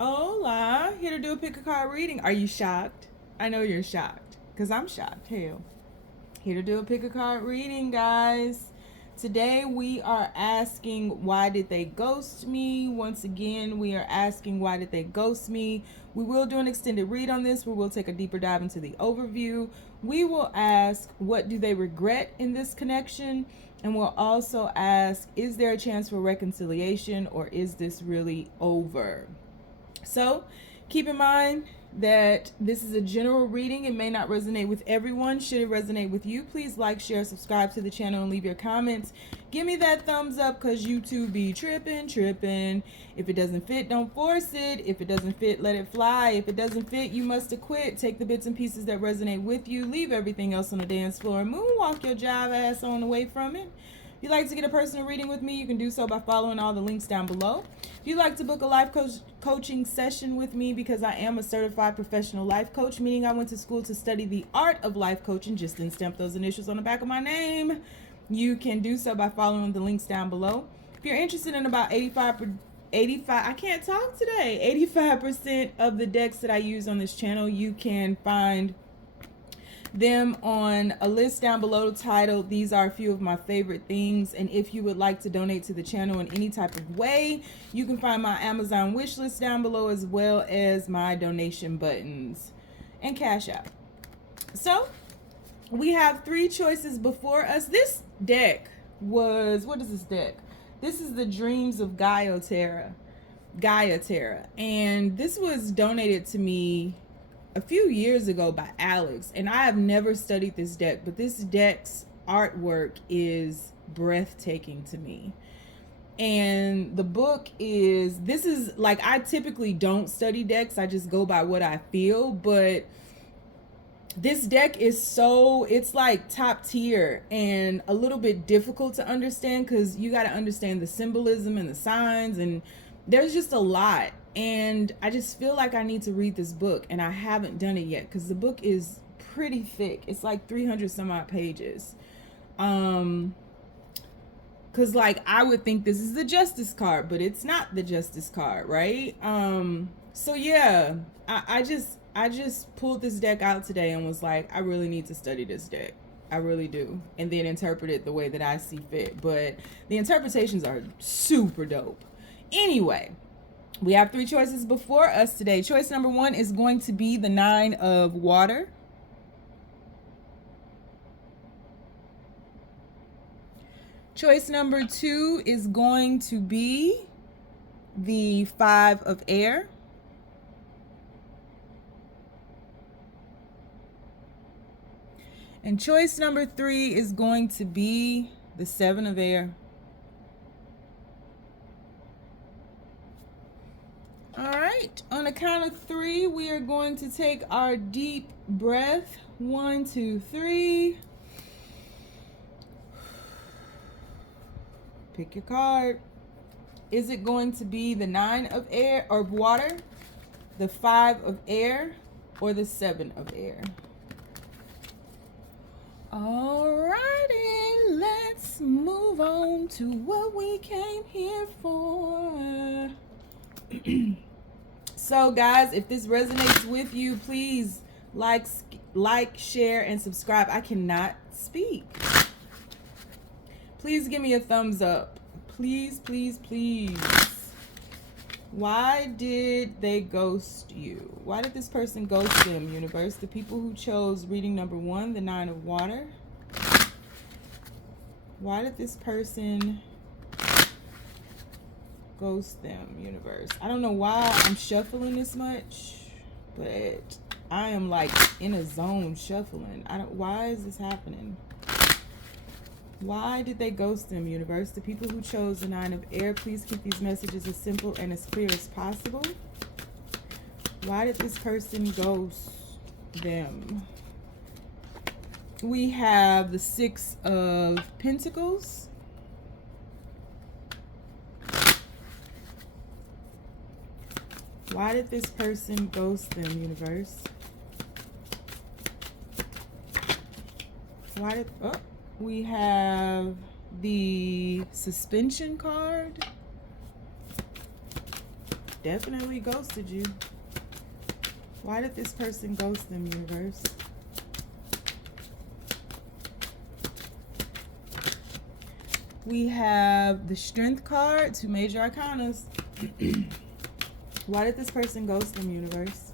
Hola, here to do a pick a card reading. Are you shocked? I know you're shocked, because I'm shocked. Hell. Here to do a pick a card reading, guys. Today we are asking, why did they ghost me? Once again, we are asking, why did they ghost me? We will do an extended read on this, where we'll take a deeper dive into the overview. We will ask, what do they regret in this connection? And we'll also ask, is there a chance for reconciliation, or is this really over? So keep in mind that this is a general reading. It may not resonate with everyone. Should it resonate with you, please like, share, subscribe to the channel, and leave your comments. Give me that thumbs up, because YouTube be tripping. If it doesn't fit, don't force it. If it doesn't fit, let it fly. If it doesn't fit, you must acquit. Take the bits and pieces that resonate with you. Leave everything else on the dance floor. Moonwalk your jive ass on away from it. If you'd like to get a personal reading with me, you can do so by following all the links down below. If you'd like to book a life coaching session with me, because I am a certified professional life coach, meaning I went to school to study the art of life coaching, just didn't stamp those initials on the back of my name, you can do so by following the links down below. If you're interested in about 85% of the decks that I use on this channel, you can find them on a list down below titled "These Are a Few of My Favorite Things." And if you would like to donate to the channel in any type of way, you can find my Amazon wish list down below, as well as my donation buttons and Cash App. So we have three choices before us. This deck was, what is this deck? This is the Dreams of Gaia Terra. And this was donated to me a few years ago by Alex, and I have never studied this deck, but this deck's artwork is breathtaking to me. And the book is, this is like, I typically don't study decks, I just go by what I feel, but this deck is so, it's like top tier and a little bit difficult to understand, because you got to understand the symbolism and the signs, and there's just a lot. And I just feel like I need to read this book, and I haven't done it yet, because the book is pretty thick. It's like 300 some odd pages. Because like, I would think this is the Justice card, but it's not the Justice card, right? So yeah, I just pulled this deck out today and was like, I really need to study this deck. I really do. And then interpret it the way that I see fit. But the interpretations are super dope. Anyway, we have three choices before us today. Choice number one is going to be the Nine of Water. Choice number two is going to be the Five of Air. And choice number three is going to be the Seven of Air. All right, on the count of three, we are going to take our deep breath. 1, 2, 3. Pick your card. Is it going to be the Nine of Air or Water, the Five of Air, or the Seven of Air? Alrighty, let's move on to what we came here for. So guys, if this resonates with you, please like, share, and subscribe. I cannot speak. Please give me a thumbs up. Please, please, please. Why did they ghost you? Why did this person ghost them, universe? The people who chose reading number one, the Nine of Water. Why did this person ghost them, universe? I don't know why I'm shuffling this much, but I am like in a zone shuffling. Why is this happening? Why did they ghost them, universe? The people who chose the Nine of Air, please keep these messages as simple and as clear as possible. Why did this person ghost them? We have the Six of Pentacles. Why did this person ghost them, universe? Why did, oh, we have the Suspension card. definitely ghosted you. Why did this person ghost them, universe? We have the Strength card, 2 major arcanas. Why did this person ghost them, universe?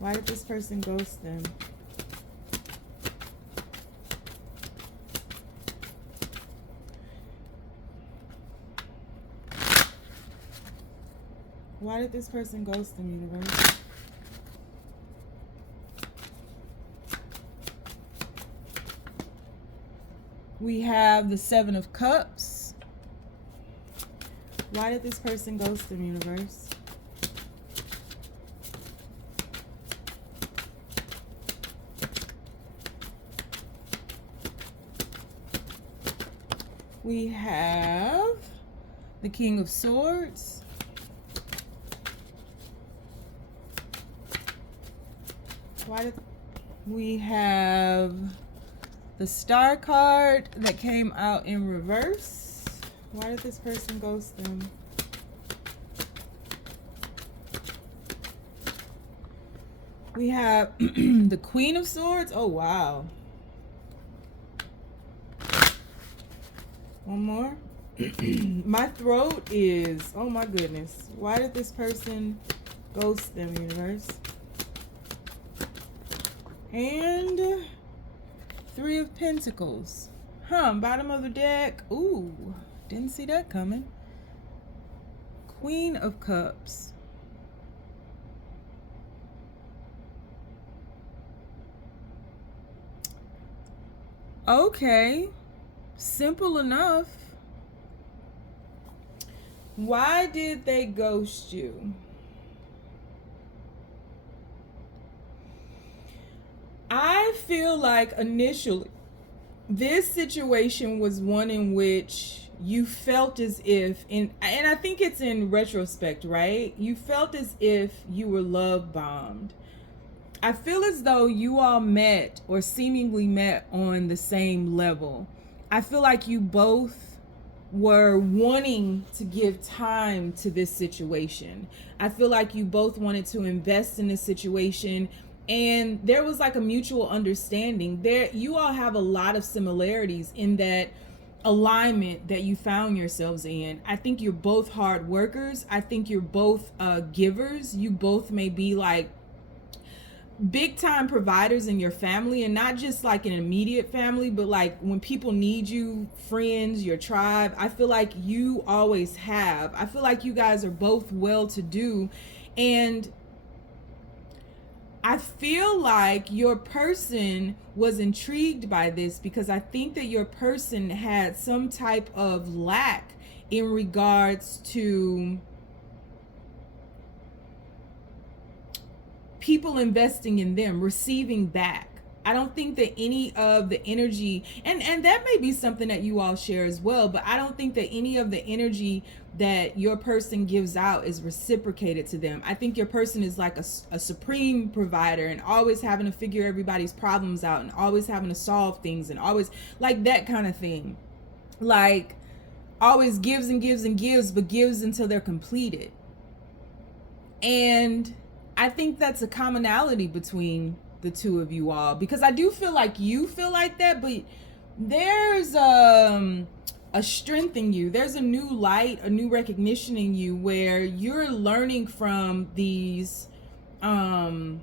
Why did this person ghost them? Why did this person ghost them, universe? We have the 7 of Cups. Why did this person ghost them, universe? We have the King of Swords. Why did we have the Star card that came out in reverse? Why did this person ghost them? We have the Queen of Swords. Oh, wow. One more. My throat is, oh my goodness. Why did this person ghost them, universe? And 3 of Pentacles. Bottom of the deck. Ooh, didn't see that coming. Queen of Cups. Okay, simple enough. Why did they ghost you? I feel like initially this situation was one in which you felt as if, and I think it's in retrospect, right? You felt as if you were love bombed. I feel as though you all met or seemingly met on the same level. I feel like you both were wanting to give time to this situation. I feel like you both wanted to invest in this situation, and there was like a mutual understanding. There, you all have a lot of similarities in that alignment that you found yourselves in. I think you're both hard workers. I think you're both givers. You both may be like big time providers in your family, and not just like an immediate family, but like when people need you, friends, your tribe. I feel like you always have. I feel like you guys are both well to do, and I feel like your person was intrigued by this because I think that your person had some type of lack in regards to people investing in them, receiving back. I don't think that any of the energy, and that may be something that you all share as well, but I don't think that any of the energy that your person gives out is reciprocated to them. I think your person is like a supreme provider, and always having to figure everybody's problems out, and always having to solve things, and always like that kind of thing. Like always gives and gives and gives, but gives until they're completed. And I think that's a commonality between the two of you all, because I do feel like you feel like that, but there's a strength in you. There's a new light, a new recognition in you, where you're learning from these kind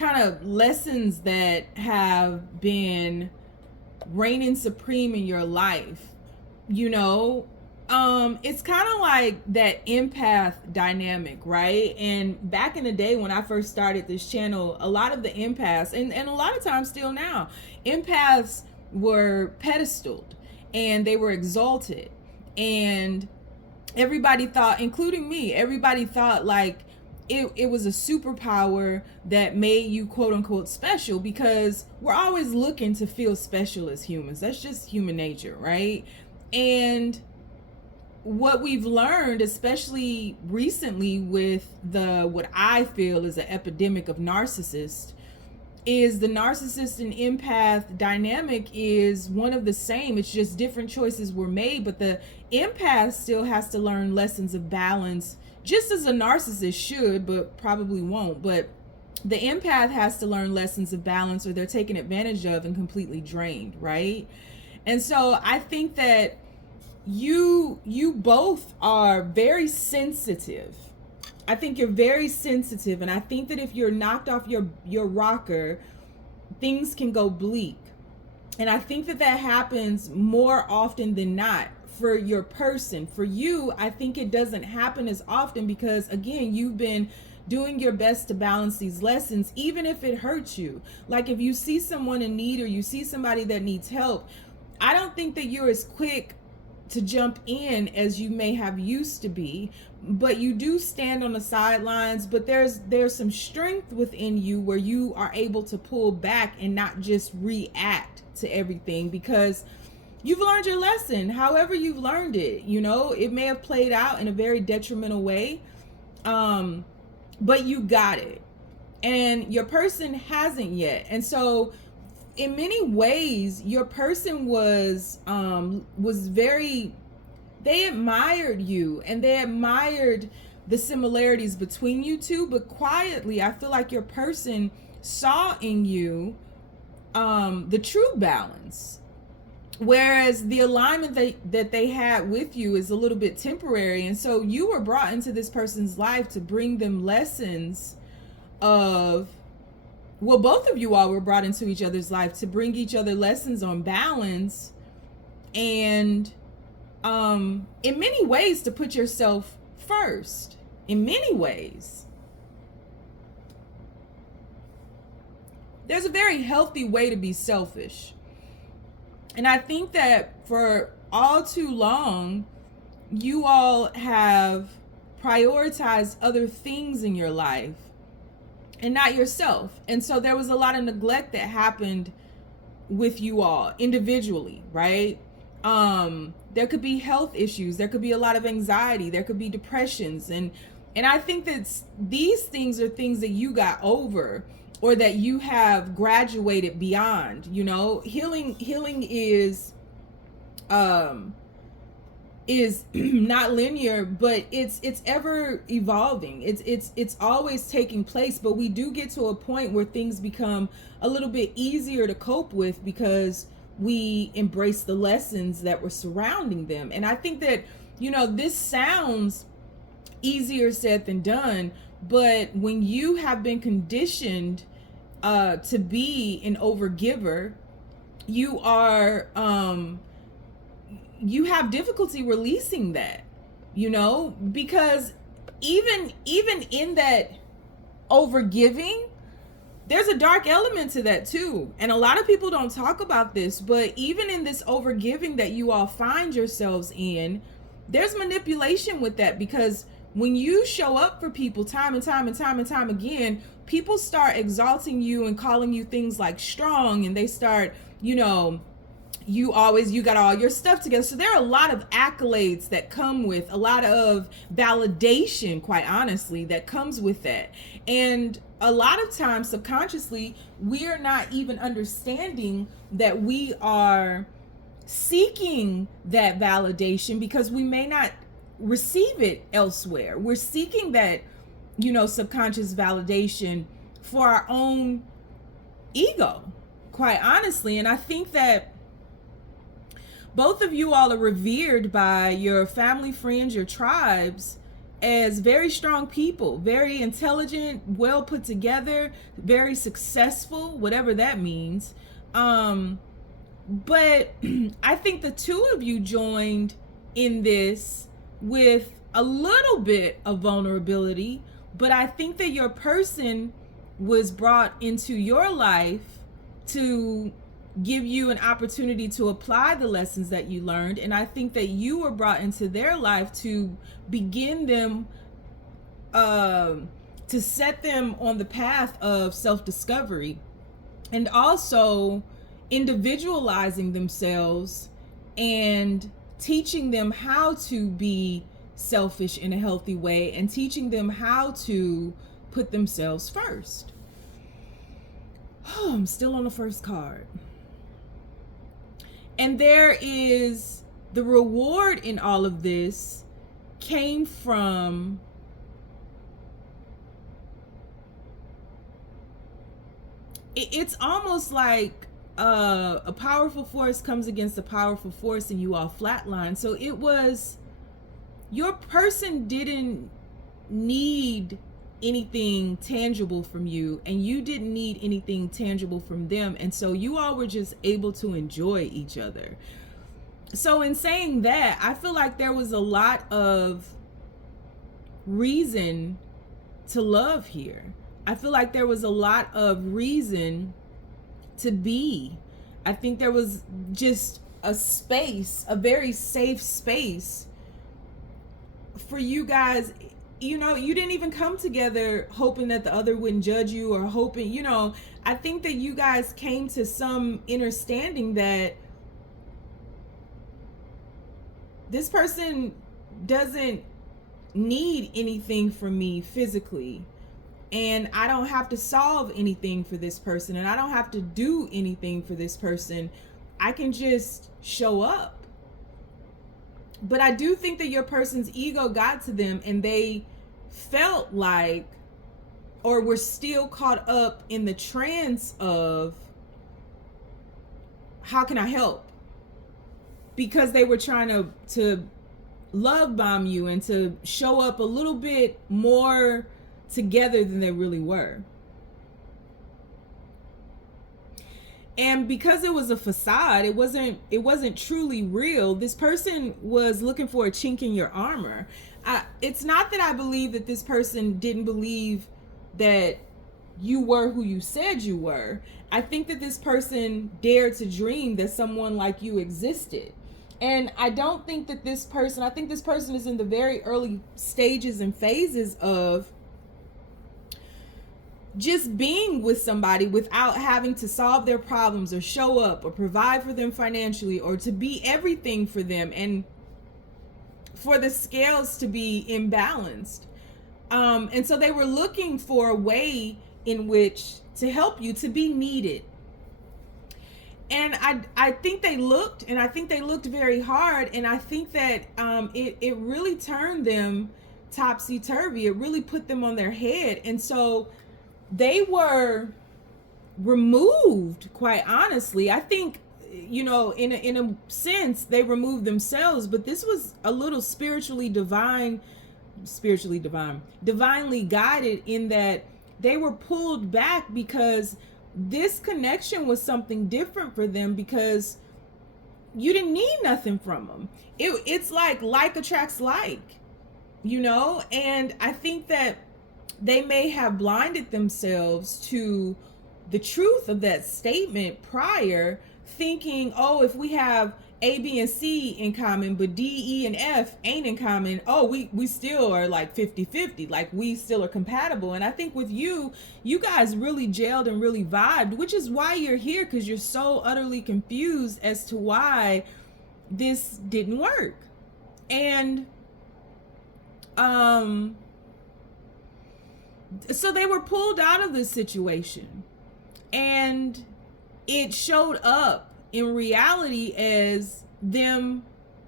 of lessons that have been reigning supreme in your life. You know, it's kind of like that empath dynamic, right? And back in the day when I first started this channel, a lot of the empaths, and a lot of times still now, empaths were pedestaled and they were exalted, and everybody thought, including me, everybody thought like it was a superpower that made you quote unquote special, because we're always looking to feel special as humans. That's just human nature, right? And what we've learned, especially recently with what I feel is an epidemic of narcissists, is the narcissist and empath dynamic is one of the same. It's just different choices were made, but the empath still has to learn lessons of balance, just as a narcissist should, but probably won't. But the empath has to learn lessons of balance, or they're taken advantage of and completely drained, right? And so I think that you both are very sensitive. I think you're very sensitive, and I think that if you're knocked off your rocker, things can go bleak. And I think that happens more often than not for your person. For you, I think it doesn't happen as often because, again, you've been doing your best to balance these lessons, even if it hurts you. Like if you see someone in need or you see somebody that needs help, I don't think that you're as quick to jump in as you may have used to be, but you do stand on the sidelines. But there's some strength within you where you are able to pull back and not just react to everything, because you've learned your lesson. However you've learned it, it may have played out in a very detrimental way, but you got it, and your person hasn't yet. And so in many ways, your person was very, they admired you and they admired the similarities between you two, but quietly, I feel like your person saw in you the true balance. Whereas the alignment that they had with you is a little bit temporary. And so you were brought into this person's life to bring them lessons of, well, both of you all were brought into each other's life to bring each other lessons on balance, and in many ways to put yourself first. In many ways, there's a very healthy way to be selfish. And I think that for all too long, you all have prioritized other things in your life and not yourself. And so there was a lot of neglect that happened with you all individually, right? There could be health issues. There could be a lot of anxiety. There could be depressions. And I think that these things are things that you got over, or that you have graduated beyond. Healing is not linear, but it's ever evolving. It's always taking place, but we do get to a point where things become a little bit easier to cope with because we embrace the lessons that were surrounding them. And I think that, this sounds easier said than done, but when you have been conditioned to be an overgiver, you are you have difficulty releasing that, because even in that overgiving, there's a dark element to that too. And a lot of people don't talk about this, but even in this overgiving that you all find yourselves in, there's manipulation with that, because when you show up for people time and time and time and time again, people start exalting you and calling you things like strong, and they start, you got all your stuff together. So there are a lot of accolades that come with, a lot of validation, quite honestly, that comes with that. And a lot of times subconsciously, we are not even understanding that we are seeking that validation because we may not receive it elsewhere. We're seeking that, subconscious validation for our own ego, quite honestly. And I think that both of you all are revered by your family, friends, your tribes as very strong people, very intelligent, well put together, very successful, whatever that means. But I think the two of you joined in this with a little bit of vulnerability, but I think that your person was brought into your life to give you an opportunity to apply the lessons that you learned. And I think that you were brought into their life to begin them, to set them on the path of self-discovery, and also individualizing themselves and teaching them how to be selfish in a healthy way, and teaching them how to put themselves first. Oh, I'm still on the first card. And there is the reward in all of this came from it's almost like a powerful force comes against a powerful force and you all flatline. So it was, your person didn't need anything tangible from you and you didn't need anything tangible from them, and so you all were just able to enjoy each other. So in saying that, I feel like there was a lot of reason to love here. I feel like there was a lot of reason to be. I think there was just a space, a very safe space for you guys. You know, you didn't even come together hoping that the other wouldn't judge you or hoping, you know, I think that you guys came to some understanding that this person doesn't need anything from me physically, and I don't have to solve anything for this person, and I don't have to do anything for this person. I can just show up. But I do think that your person's ego got to them and they felt like, or were still caught up in the trance of, how can I help? Because they were trying to love bomb you and to show up a little bit more together than they really were. And because it was a facade, it wasn't truly real. This person was looking for a chink in your armor. It's not that I believe that this person didn't believe that you were who you said you were. I think that this person dared to dream that someone like you existed. And I don't think that this person, I think this person is in the very early stages and phases of just being with somebody without having to solve their problems or show up or provide for them financially or to be everything for them, and for the scales to be imbalanced. And so they were looking for a way in which to help you to be needed. And I think they looked, and I think they looked very hard, and I think that it really turned them topsy-turvy. It really put them on their head. And so they were removed, quite honestly. I think, you know, in a sense, they removed themselves, but this was a little divinely guided, in that they were pulled back because this connection was something different for them, because you didn't need nothing from them. It's like attracts like, you know. And I think that they may have blinded themselves to the truth of that statement prior, thinking, oh, if we have A, B, and C in common, but D, E, and F ain't in common, oh, we still are like 50-50, like we still are compatible. And I think with you guys really gelled and really vibed, which is why you're here, because you're so utterly confused as to why this didn't work. And so they were pulled out of this situation, and it showed up in reality as them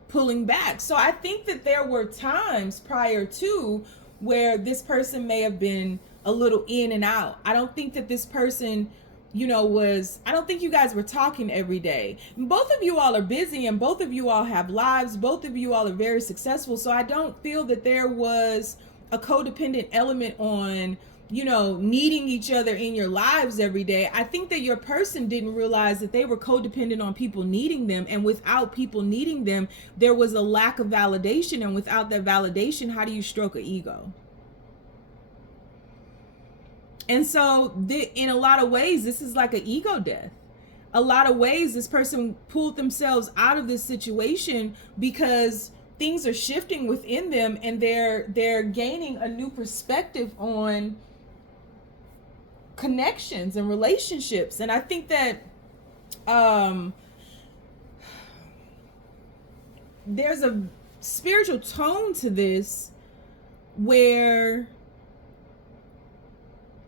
pulling back. So I think that there were times prior to where this person may have been a little in and out. I don't think that this person, you know, I don't think you guys were talking every day. Both of you all are busy, and both of you all have lives. Both of you all are very successful. So I don't feel that there was a codependent element on, you know, needing each other in your lives every day. I think that your person didn't realize that they were codependent on people needing them, and without people needing them, there was a lack of validation, and without that validation, how do you stroke an ego? And so in a lot of ways, this is like an ego death. A lot of ways, this person pulled themselves out of this situation because things are shifting within them, and they're gaining a new perspective on connections and relationships. And I think that there's a spiritual tone to this where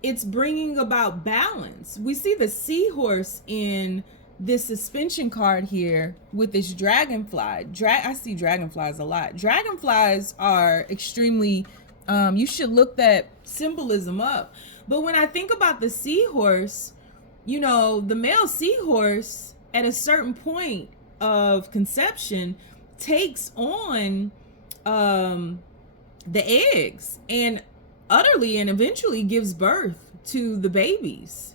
it's bringing about balance. We see the seahorse in this suspension card here with this dragonfly. I see dragonflies a lot. Dragonflies are extremely, you should look that symbolism up. But when I think about the seahorse, you know, the male seahorse at a certain point of conception takes on the eggs and utterly and eventually gives birth to the babies.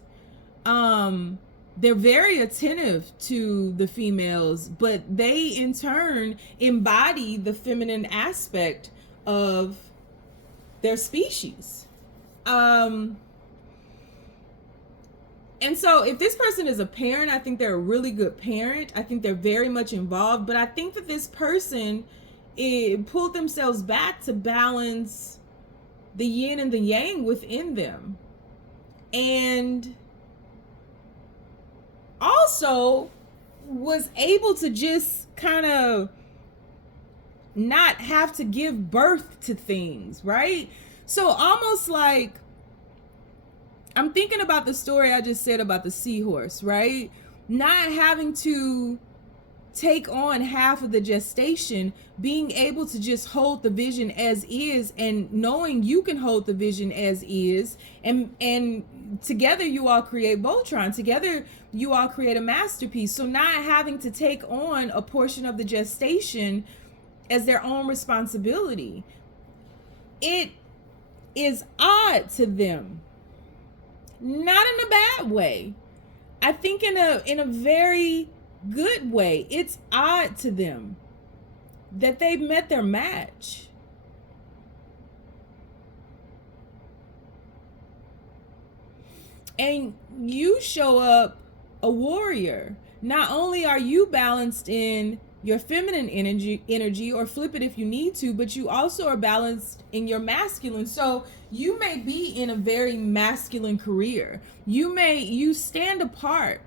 They're very attentive to the females, but they in turn embody the feminine aspect of their species. And so if this person is a parent, I think they're a really good parent. I think they're very much involved, but I think that this person pulled themselves back to balance the yin and the yang within them. And also was able to just kind of not have to give birth to things, right? So almost like, I'm thinking about the story I just said about the seahorse, right? Not having to take on half of the gestation, being able to just hold the vision as is, and knowing you can hold the vision as is, and together you all create Voltron, together you all create a masterpiece. So not having to take on a portion of the gestation as their own responsibility, it is odd to them, not in a bad way. I think in a very good way. It's odd to them that they've met their match. And you show up a warrior. Not only are you balanced in your feminine energy, or flip it if you need to, but you also are balanced in your masculine. So you may be in a very masculine career. You stand apart.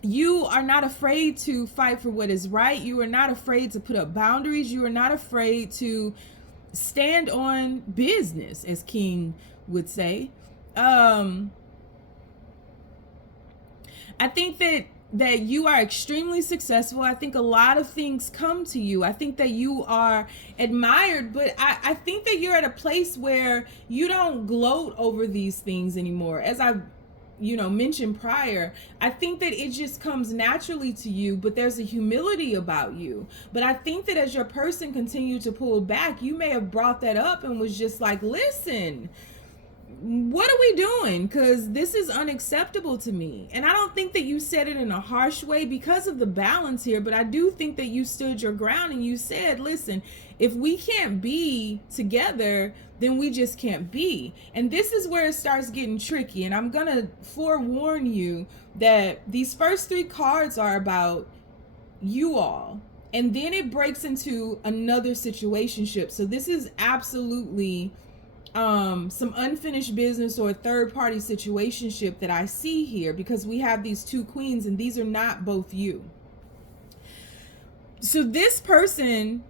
You are not afraid to fight for what is right. You are not afraid to put up boundaries. You are not afraid to stand on business, as King would say. I think that you are extremely successful. I think a lot of things come to you. I think that you are admired, but I think that you're at a place where you don't gloat over these things anymore. As I've mentioned prior, I think that it just comes naturally to you, but there's a humility about you. But I think that as your person continued to pull back, you may have brought that up and was just like, listen, what are we doing? Because this is unacceptable to me. And I don't think that you said it in a harsh way because of the balance here, but I do think that you stood your ground and you said, listen, if we can't be together, then we just can't be. And this is where it starts getting tricky. And I'm going to forewarn you that these first three cards are about you all. And then it breaks into another situationship. So this is absolutely some unfinished business or a third-party situationship that I see here, because we have these two queens and these are not both you. So this person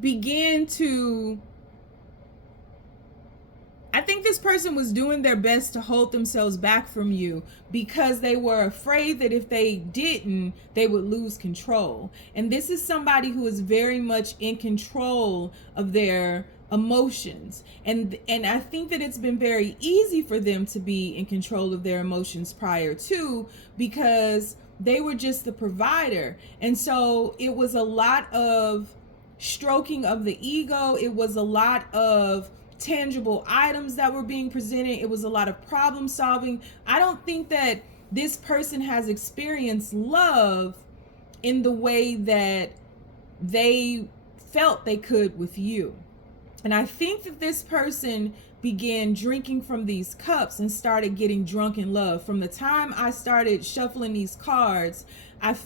began to, I think this person was doing their best to hold themselves back from you because they were afraid that if they didn't, they would lose control. And this is somebody who is very much in control of their emotions. And I think that it's been very easy for them to be in control of their emotions prior to, because they were just the provider. And so it was a lot of stroking of the ego. It was a lot of tangible items that were being presented. It was a lot of problem solving. I don't think that this person has experienced love in the way that they felt they could with you. And I think that this person began drinking from these cups and started getting drunk in love. From the time I started shuffling these cards, I was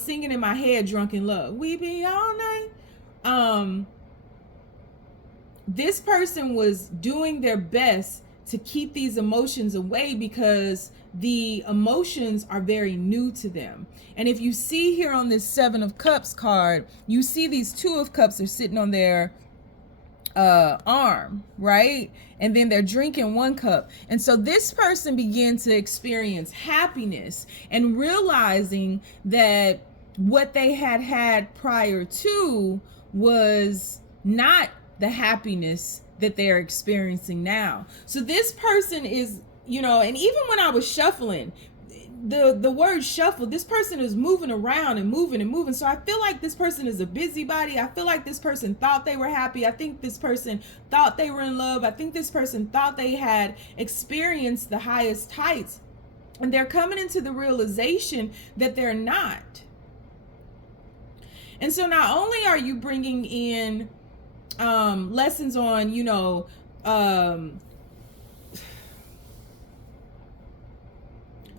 singing in my head, drunk in love. We be all night. This person was doing their best to keep these emotions away because the emotions are very new to them. And if you see here on this 7 of Cups card, you see these 2 of Cups are sitting on their arm, right? And then they're drinking 1 cup. And so this person began to experience happiness and realizing that what they had prior to was not the happiness that they're experiencing now. So this person is, you know, and even when I was shuffling, the word shuffle, this person is moving around and moving and moving. So I feel like this person is a busybody. I feel like this person thought they were happy. I think this person thought they were in love. I think this person thought they had experienced the highest heights, and they're coming into the realization that they're not. And so not only are you bringing in lessons on, you know,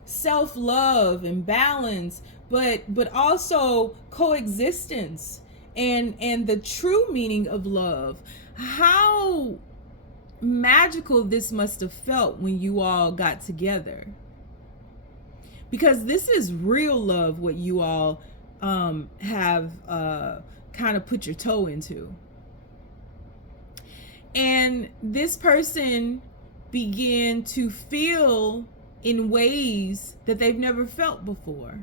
self-love and balance, but also coexistence and the true meaning of love. How magical this must have felt when you all got together, because this is real love, what you all have kind of put your toe into. And this person began to feel in ways that they've never felt before.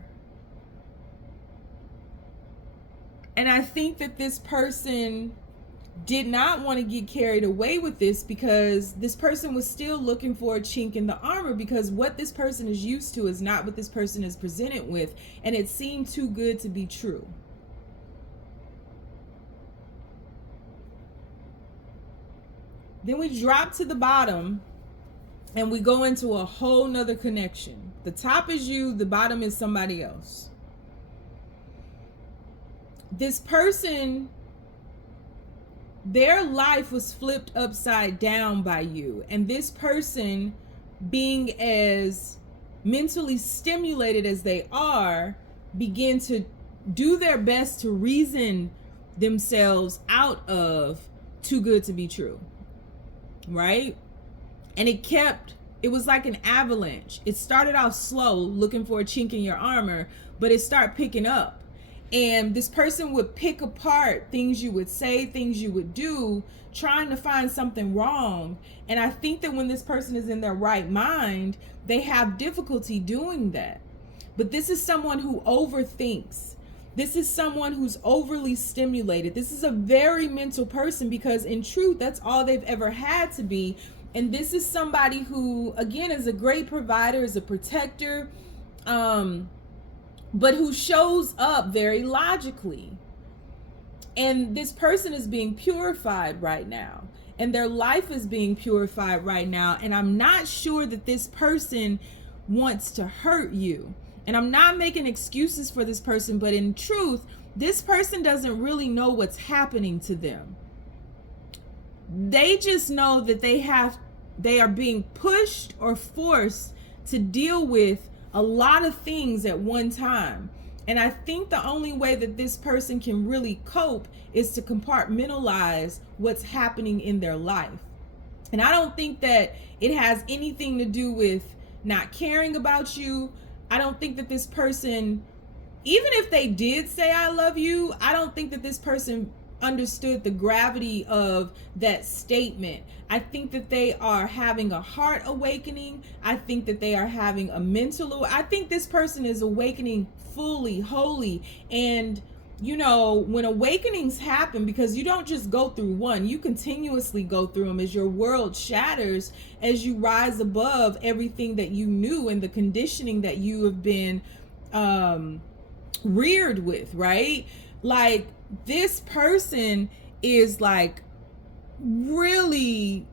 And I think that this person did not want to get carried away with this, because this person was still looking for a chink in the armor, because what this person is used to is not what this person is presented with, and it seemed too good to be true. Then we drop to the bottom and we go into a whole nother connection. The top is you, the bottom is somebody else. This person, their life was flipped upside down by you. And this person, being as mentally stimulated as they are, begin to do their best to reason themselves out of too good to be true. Right? And it was like an avalanche. It started off slow, looking for a chink in your armor, but it started picking up. And this person would pick apart things you would say, things you would do, trying to find something wrong. And I think that when this person is in their right mind, they have difficulty doing that. But this is someone who overthinks. This is someone who's overly stimulated. This is a very mental person, because in truth, that's all they've ever had to be. And this is somebody who, again, is a great provider, is a protector, but who shows up very logically. And this person is being purified right now, and their life is being purified right now. And I'm not sure that this person wants to hurt you. And I'm not making excuses for this person, but in truth, this person doesn't really know what's happening to them. They just know that they are being pushed or forced to deal with a lot of things at one time. And I think the only way that this person can really cope is to compartmentalize what's happening in their life. And I don't think that it has anything to do with not caring about you. I don't think that this person, even if they did say I love you, I don't think that this person understood the gravity of that statement. I think that they are having a heart awakening. I think that they are having a mental, I think this person is awakening fully, wholly. And you know, when awakenings happen, because you don't just go through one, you continuously go through them as your world shatters, as you rise above everything that you knew and the conditioning that you have been reared with, right? Like, this person is like really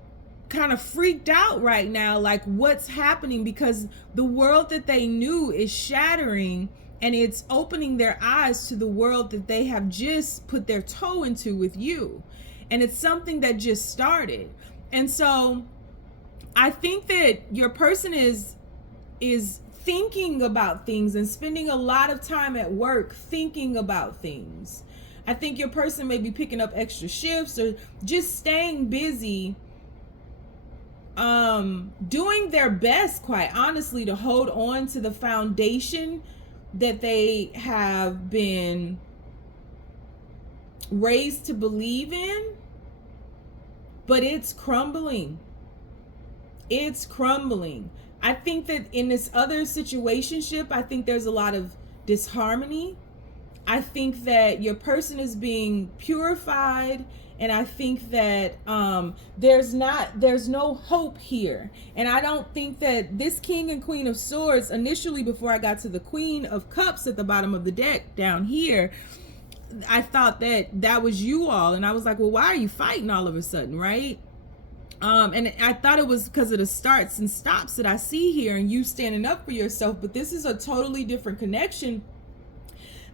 kind of freaked out right now, like what's happening, because the world that they knew is shattering, and it's opening their eyes to the world that they have just put their toe into with you. And it's something that just started. And so I think that your person is thinking about things and spending a lot of time at work thinking about things. I think your person may be picking up extra shifts or just staying busy doing their best, quite honestly, to hold on to the foundation that they have been raised to believe in, but it's crumbling. It's crumbling. I think that in this other situationship, I think there's a lot of disharmony. I think that your person is being purified, and I think that there's no hope here. And I don't think that this King and Queen of Swords, initially before I got to the Queen of Cups at the bottom of the deck down here, I thought that was you all, and I was like, well, why are you fighting all of a sudden, right? And I thought it was because of the starts and stops that I see here and you standing up for yourself, but this is a totally different connection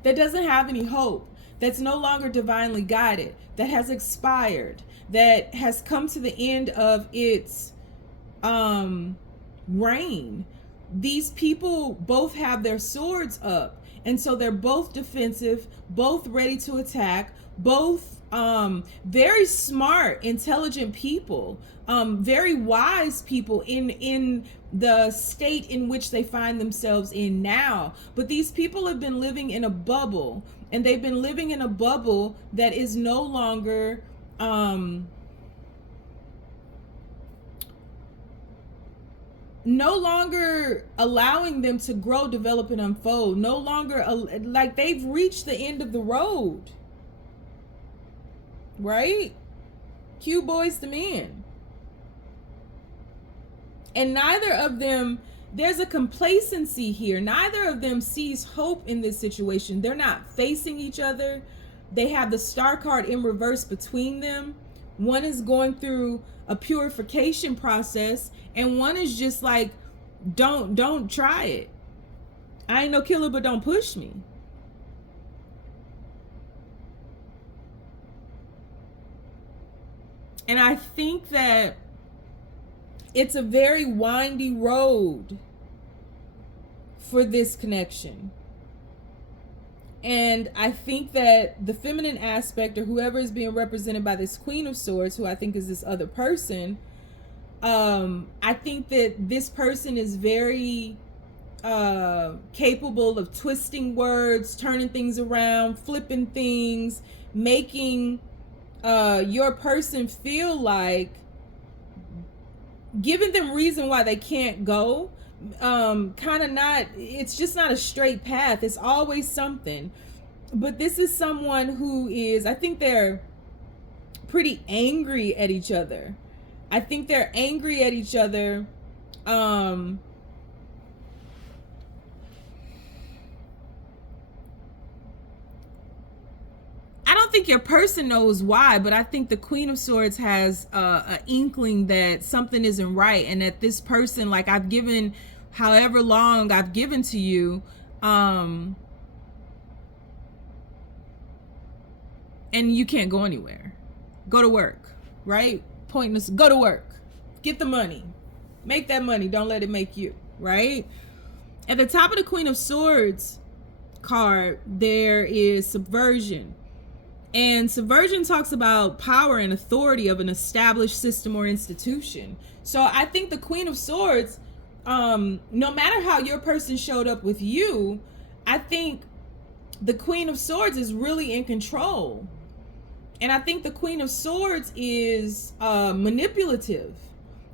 that doesn't have any hope, that's no longer divinely guided, that has expired, that has come to the end of its reign. These people both have their swords up, and so they're both defensive, both ready to attack, both very smart, intelligent people, very wise people in the state in which they find themselves in now. But these people have been living in a bubble, and they've been living in a bubble that is no longer allowing them to grow, develop, and unfold. No longer like they've reached the end of the road, right? Cue boys to men. And neither of them, there's a complacency here. Neither of them sees hope in this situation. They're not facing each other. They have the star card in reverse between them. One is going through a purification process, and one is just like, don't try it. I ain't no killer, but don't push me. And I think that it's a very windy road for this connection. And I think that the feminine aspect, or whoever is being represented by this Queen of Swords, who I think is this other person, I think that this person is very capable of twisting words, turning things around, flipping things, making your person feel like, giving them reason why they can't go. Kind of not, it's just not a straight path. It's always something. But this is someone who is, I think they're pretty angry at each other. I think they're angry at each other. I don't think your person knows why, but I think the Queen of Swords has an inkling that something isn't right, and that this person, like, I've given however long I've given to you, and you can't go anywhere. Go to work, right? Pointless. Go to work. Get the money. Make that money. Don't let it make you, right? At the top of the Queen of Swords card, there is subversion. And subversion talks about power and authority of an established system or institution. So I think the Queen of Swords, no matter how your person showed up with you, I think the Queen of Swords is really in control. And I think the Queen of Swords is manipulative.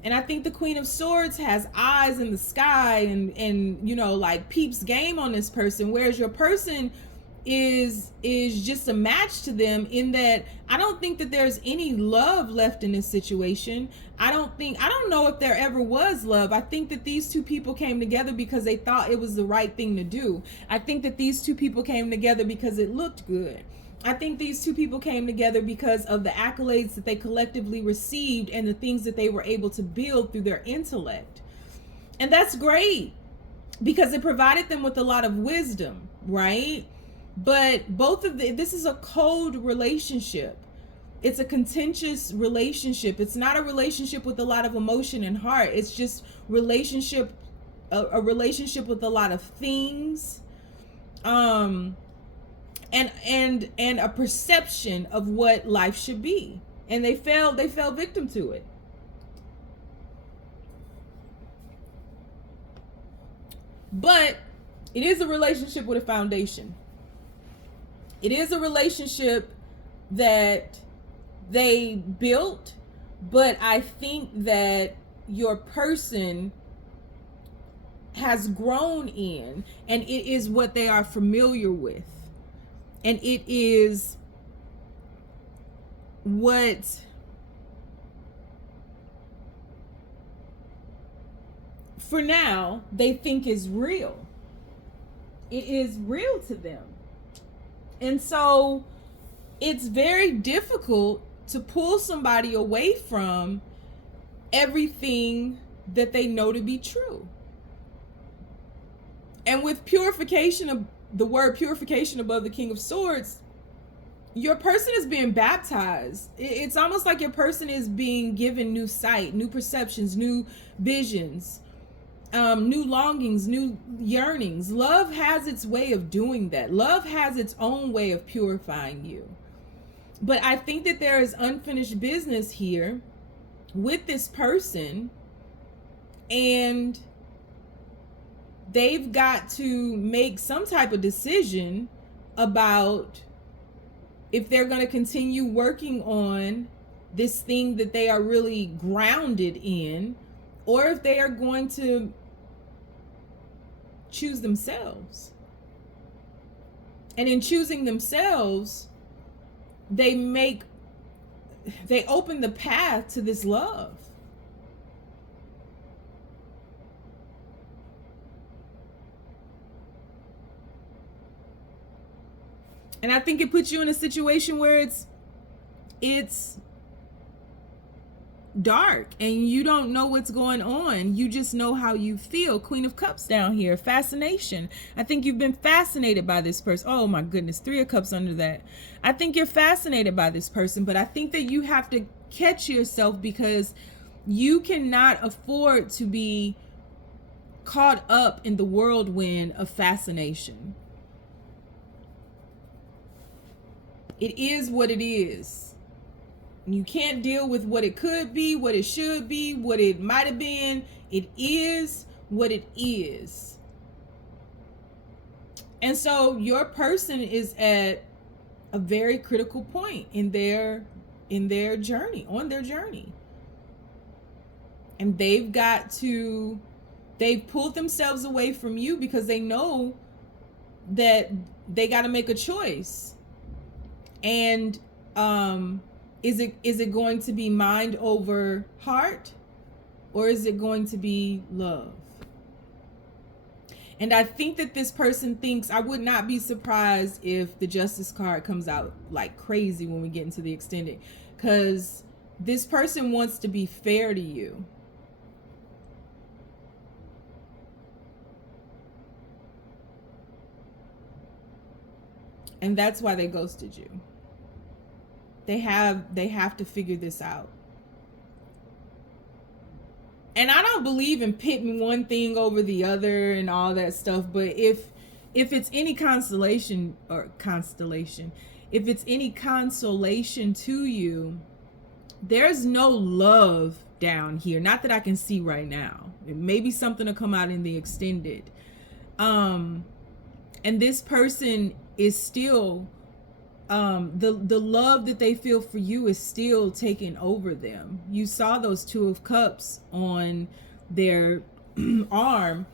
And I think the Queen of Swords has eyes in the sky and you know, like, peeps game on this person, whereas your person is just a match to them, in that I don't think that there's any love left in this situation. I don't know if there ever was love. I think that these two people came together because they thought it was the right thing to do. I think that these two people came together because it looked good. I think these two people came together because of the accolades that they collectively received and the things that they were able to build through their intellect. And that's great, because it provided them with a lot of wisdom, right? But this is a cold relationship. It's a contentious relationship. It's not a relationship with a lot of emotion and heart. It's just a relationship with a lot of things, and a perception of what life should be. And they fell victim to it. But it is a relationship with a foundation. It is a relationship that they built, but I think that your person has grown in, and it is what they are familiar with. And it is what for now they think is real. It is real to them. And so it's very difficult to pull somebody away from everything that they know to be true. And with purification of the word purification above the King of Swords, your person is being baptized. It's almost like your person is being given new sight, new perceptions, new visions, new longings, new yearnings. Love has its way of doing that. Love has its own way of purifying you. But I think that there is unfinished business here with this person, and they've got to make some type of decision about if they're going to continue working on this thing that they are really grounded in, or if they are going to choose themselves. And in choosing themselves, they open the path to this love. And I think it puts you in a situation where it's dark and you don't know what's going on. You just know how you feel. Queen of Cups down here. Fascination. I think you've been fascinated by this person. Oh my goodness. 3 of Cups under that. I think you're fascinated by this person, but I think that you have to catch yourself, because you cannot afford to be caught up in the whirlwind of fascination. It is what it is. You can't deal with what it could be, what it should be, what it might have been. It is what it is. And so your person is at a very critical point in their journey, on their journey. And they've pulled themselves away from you because they know that they got to make a choice. And is it going to be mind over heart, or is it going to be love? And I think that this person thinks, I would not be surprised if the Justice card comes out like crazy when we get into the extended, because this person wants to be fair to you. And that's why they ghosted you. They have to figure this out. And I don't believe in pitting one thing over the other and all that stuff, but if it's any constellation, if it's any consolation to you, there's no love down here. Not that I can see right now. Maybe something will come out in the extended. And this person is still the love that they feel for you is still taking over them. You saw those 2 of Cups on their arm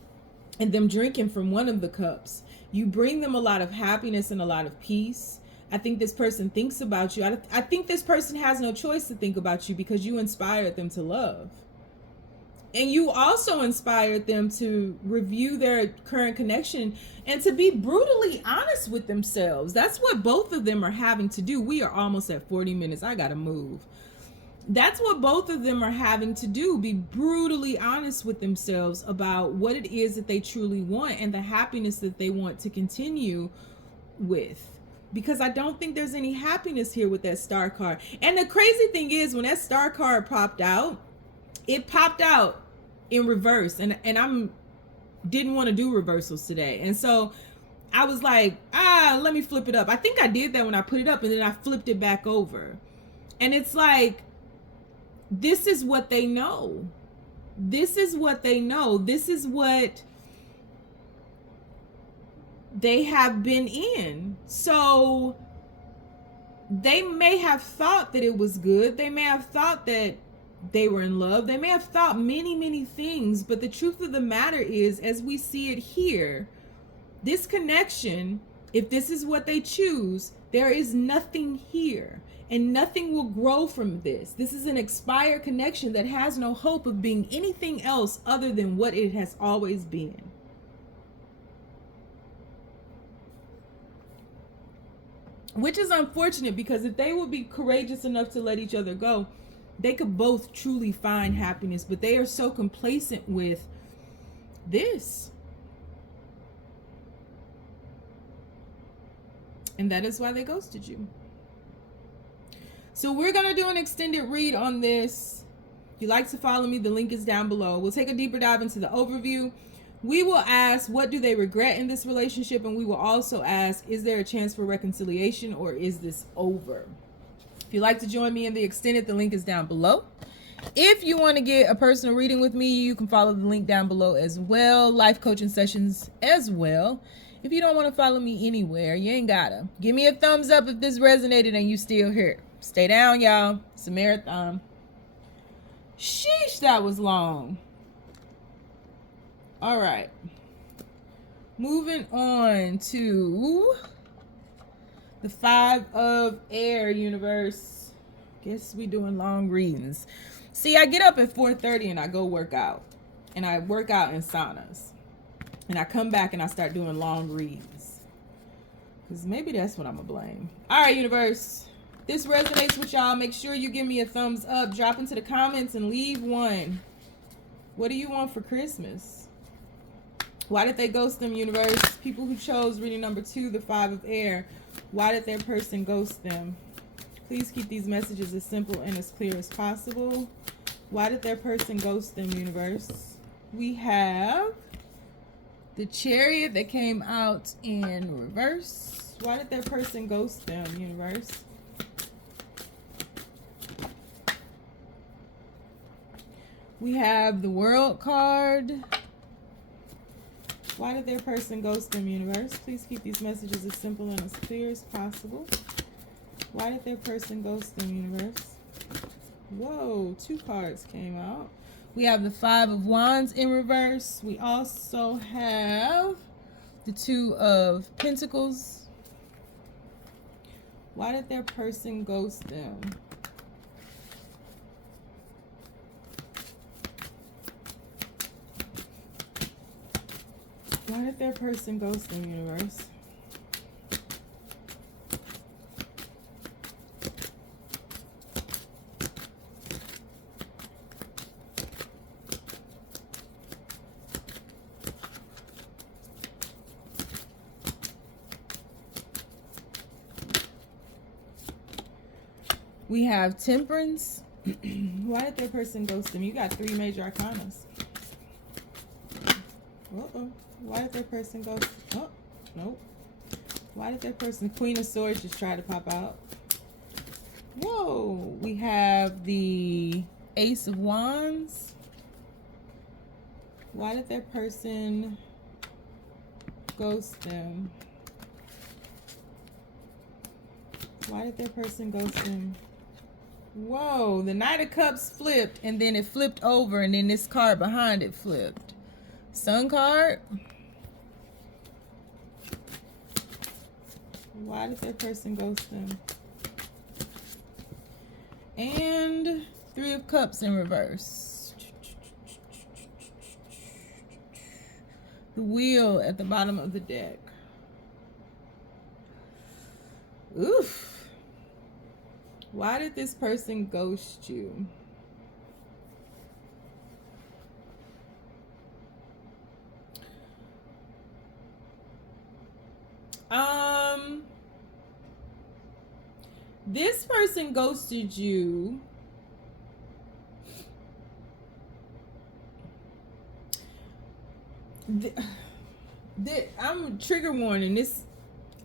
and them drinking from one of the cups. You bring them a lot of happiness and a lot of peace. I think this person thinks about you. I think this person has no choice to think about you, because you inspired them to love. And you also inspired them to review their current connection and to be brutally honest with themselves. That's what both of them are having to do. We are almost at 40 minutes. I gotta move. That's what both of them are having to do. Be brutally honest with themselves about what it is that they truly want and the happiness that they want to continue with. Because I don't think there's any happiness here with that Star card. And the crazy thing is, when that Star card popped out, it popped out in reverse, and didn't want to do reversals today, and so I was like, let me flip it up. I think I did that when I put it up, and then I flipped it back over. And it's like, this is what they know. This is what they know. This is what they have been in. So they may have thought that it was good. They may have thought that they were in love. They may have thought many, many things. But the truth of the matter is, as we see it here, this connection, if this is what they choose, there is nothing here. And nothing will grow from this. This is an expired connection that has no hope of being anything else other than what it has always been. Which is unfortunate, because if they would be courageous enough to let each other go, they could both truly find happiness. But they are so complacent with this. And that is why they ghosted you. So we're going to do an extended read on this. If you'd like to follow me, the link is down below. We'll take a deeper dive into the overview. We will ask, what do they regret in this relationship? And we will also ask, is there a chance for reconciliation, or is this over? If you'd like to join me in the extended, the link is down below. If you want to get a personal reading with me, you can follow the link down below as well. Life coaching sessions as well. If you don't want to follow me anywhere, you ain't gotta. Give me a thumbs up if this resonated and you still here. Stay down, y'all. It's a marathon. Sheesh, that was long. All right. Moving on to the 5 of Air, universe. Guess we doing long readings. See, I get up at 4:30 and I go work out. And I work out in saunas. And I come back and I start doing long reads. Because maybe that's what I'm going to blame. All right, universe. This resonates with y'all. Make sure you give me a thumbs up. Drop into the comments and leave one. What do you want for Christmas? Why did they ghost them, universe? People who chose reading number 2, the 5 of Air. Why did their person ghost them? Please keep these messages as simple and as clear as possible. Why did their person ghost them, universe? We have the Chariot that came out in reverse. Why did their person ghost them, universe? We have the World card. Why did their person ghost them, universe? Please keep these messages as simple and as clear as possible. Why did their person ghost them, universe? Whoa, 2 cards came out. We have the 5 of Wands in reverse. We also have the 2 of Pentacles. Why did their person ghost them? Why did their person ghost them, universe? We have Temperance. Why did their person ghost them? You got 3 major arcanas. Uh-oh. Why did their person ghost? Oh, nope. Why did their person? Queen of Swords just try to pop out. Whoa. We have the Ace of Wands. Why did their person ghost them? Why did their person ghost them? Whoa, the Knight of Cups flipped, and then it flipped over, and then this card behind it flipped. Sun card. Why did their person ghost them? And 3 of Cups in reverse. The Wheel at the bottom of the deck. Oof. Why did this person ghost you? This person ghosted you I'm trigger warning.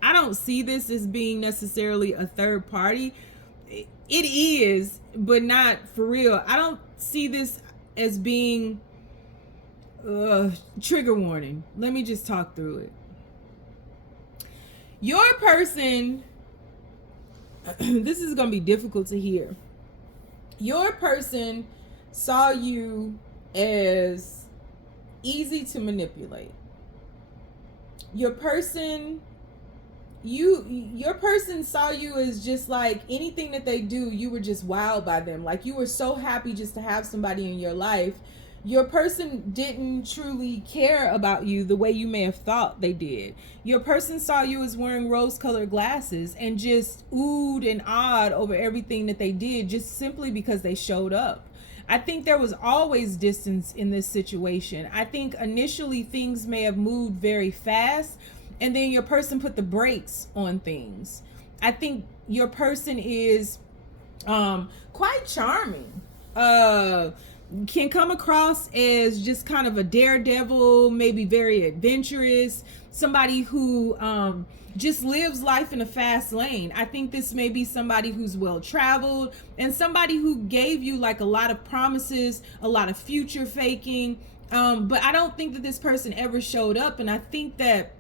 I don't see this as being necessarily a third party. It is, but not for real. I don't see this as being trigger warning. Let me just talk through it. Your person, this is going to be difficult to hear. Your person saw you as easy to manipulate. Your person saw you as just like anything that they do, you were just wowed by them. Like you were so happy just to have somebody in your life. Your person didn't truly care about you the way you may have thought they did. Your person saw you as wearing rose-colored glasses and just oohed and awed over everything that they did just simply because they showed up. I think there was always distance in this situation. I think initially things may have moved very fast, and then your person put the brakes on things. I think your person is quite charming. Can come across as just kind of a daredevil, maybe very adventurous, somebody who just lives life in a fast lane. I think this may be somebody who's well traveled and somebody who gave you like a lot of promises, a lot of future faking. But I don't think that this person ever showed up, and I think that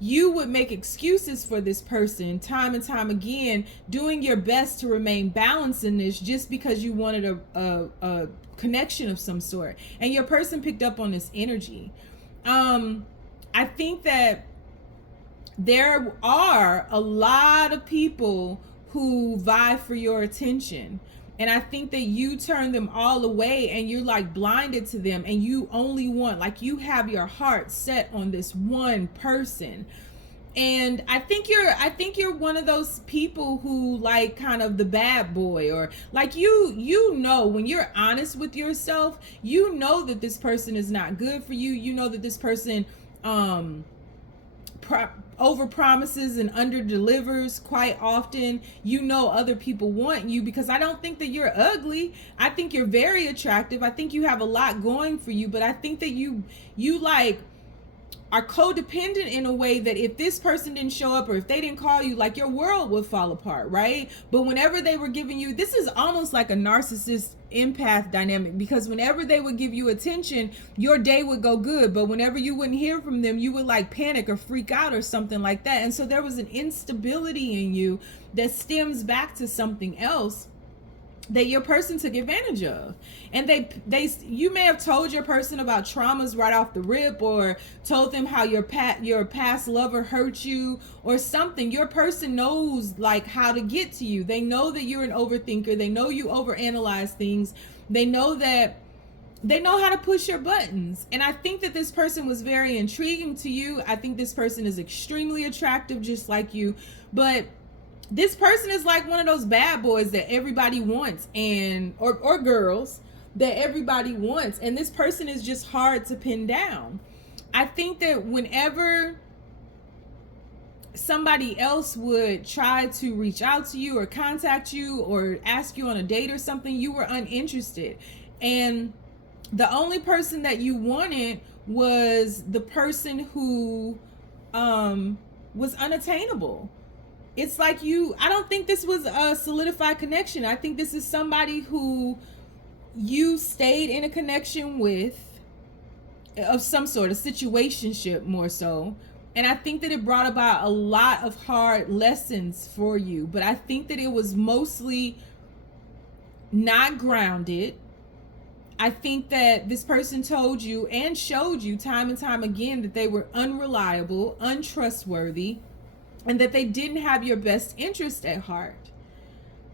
you would make excuses for this person time and time again, doing your best to remain balanced in this just because you wanted a connection of some sort. And your person picked up on this energy. I think that there are a lot of people who vie for your attention. And I think that you turn them all away and you're like blinded to them, and you only want, like, you have your heart set on this one person. And I think you're one of those people who like kind of the bad boy, or like you know, when you're honest with yourself, you know that this person is not good for you. You know that this person over promises and under delivers quite often. You know other people want you, because I don't think that you're ugly. I think you're very attractive. I think you have a lot going for you, but I think that you like are codependent in a way that if this person didn't show up or if they didn't call you, like your world would fall apart, right? But whenever they were giving you, this is almost like a narcissist empath dynamic, because whenever they would give you attention, your day would go good. But whenever you wouldn't hear from them, you would like panic or freak out or something like that. And so there was an instability in you that stems back to something else that your person took advantage of. And you may have told your person about traumas right off the rip, or told them how your past lover hurt you or something. Your person knows like how to get to you. They know that you're an overthinker. They know you overanalyze things. They know how to push your buttons. And I think that this person was very intriguing to you. I think this person is extremely attractive, just like you. But this person is like one of those bad boys that everybody wants, and or girls that everybody wants, and this person is just hard to pin down. I think that whenever somebody else would try to reach out to you or contact you or ask you on a date or something, you were uninterested, and the only person that you wanted was the person who was unattainable. It's like I don't think this was a solidified connection. I think this is somebody who you stayed in a connection with of some sort, a situationship more so. And I think that it brought about a lot of hard lessons for you. But I think that it was mostly not grounded. I think that this person told you and showed you time and time again that they were unreliable, untrustworthy, and that they didn't have your best interest at heart.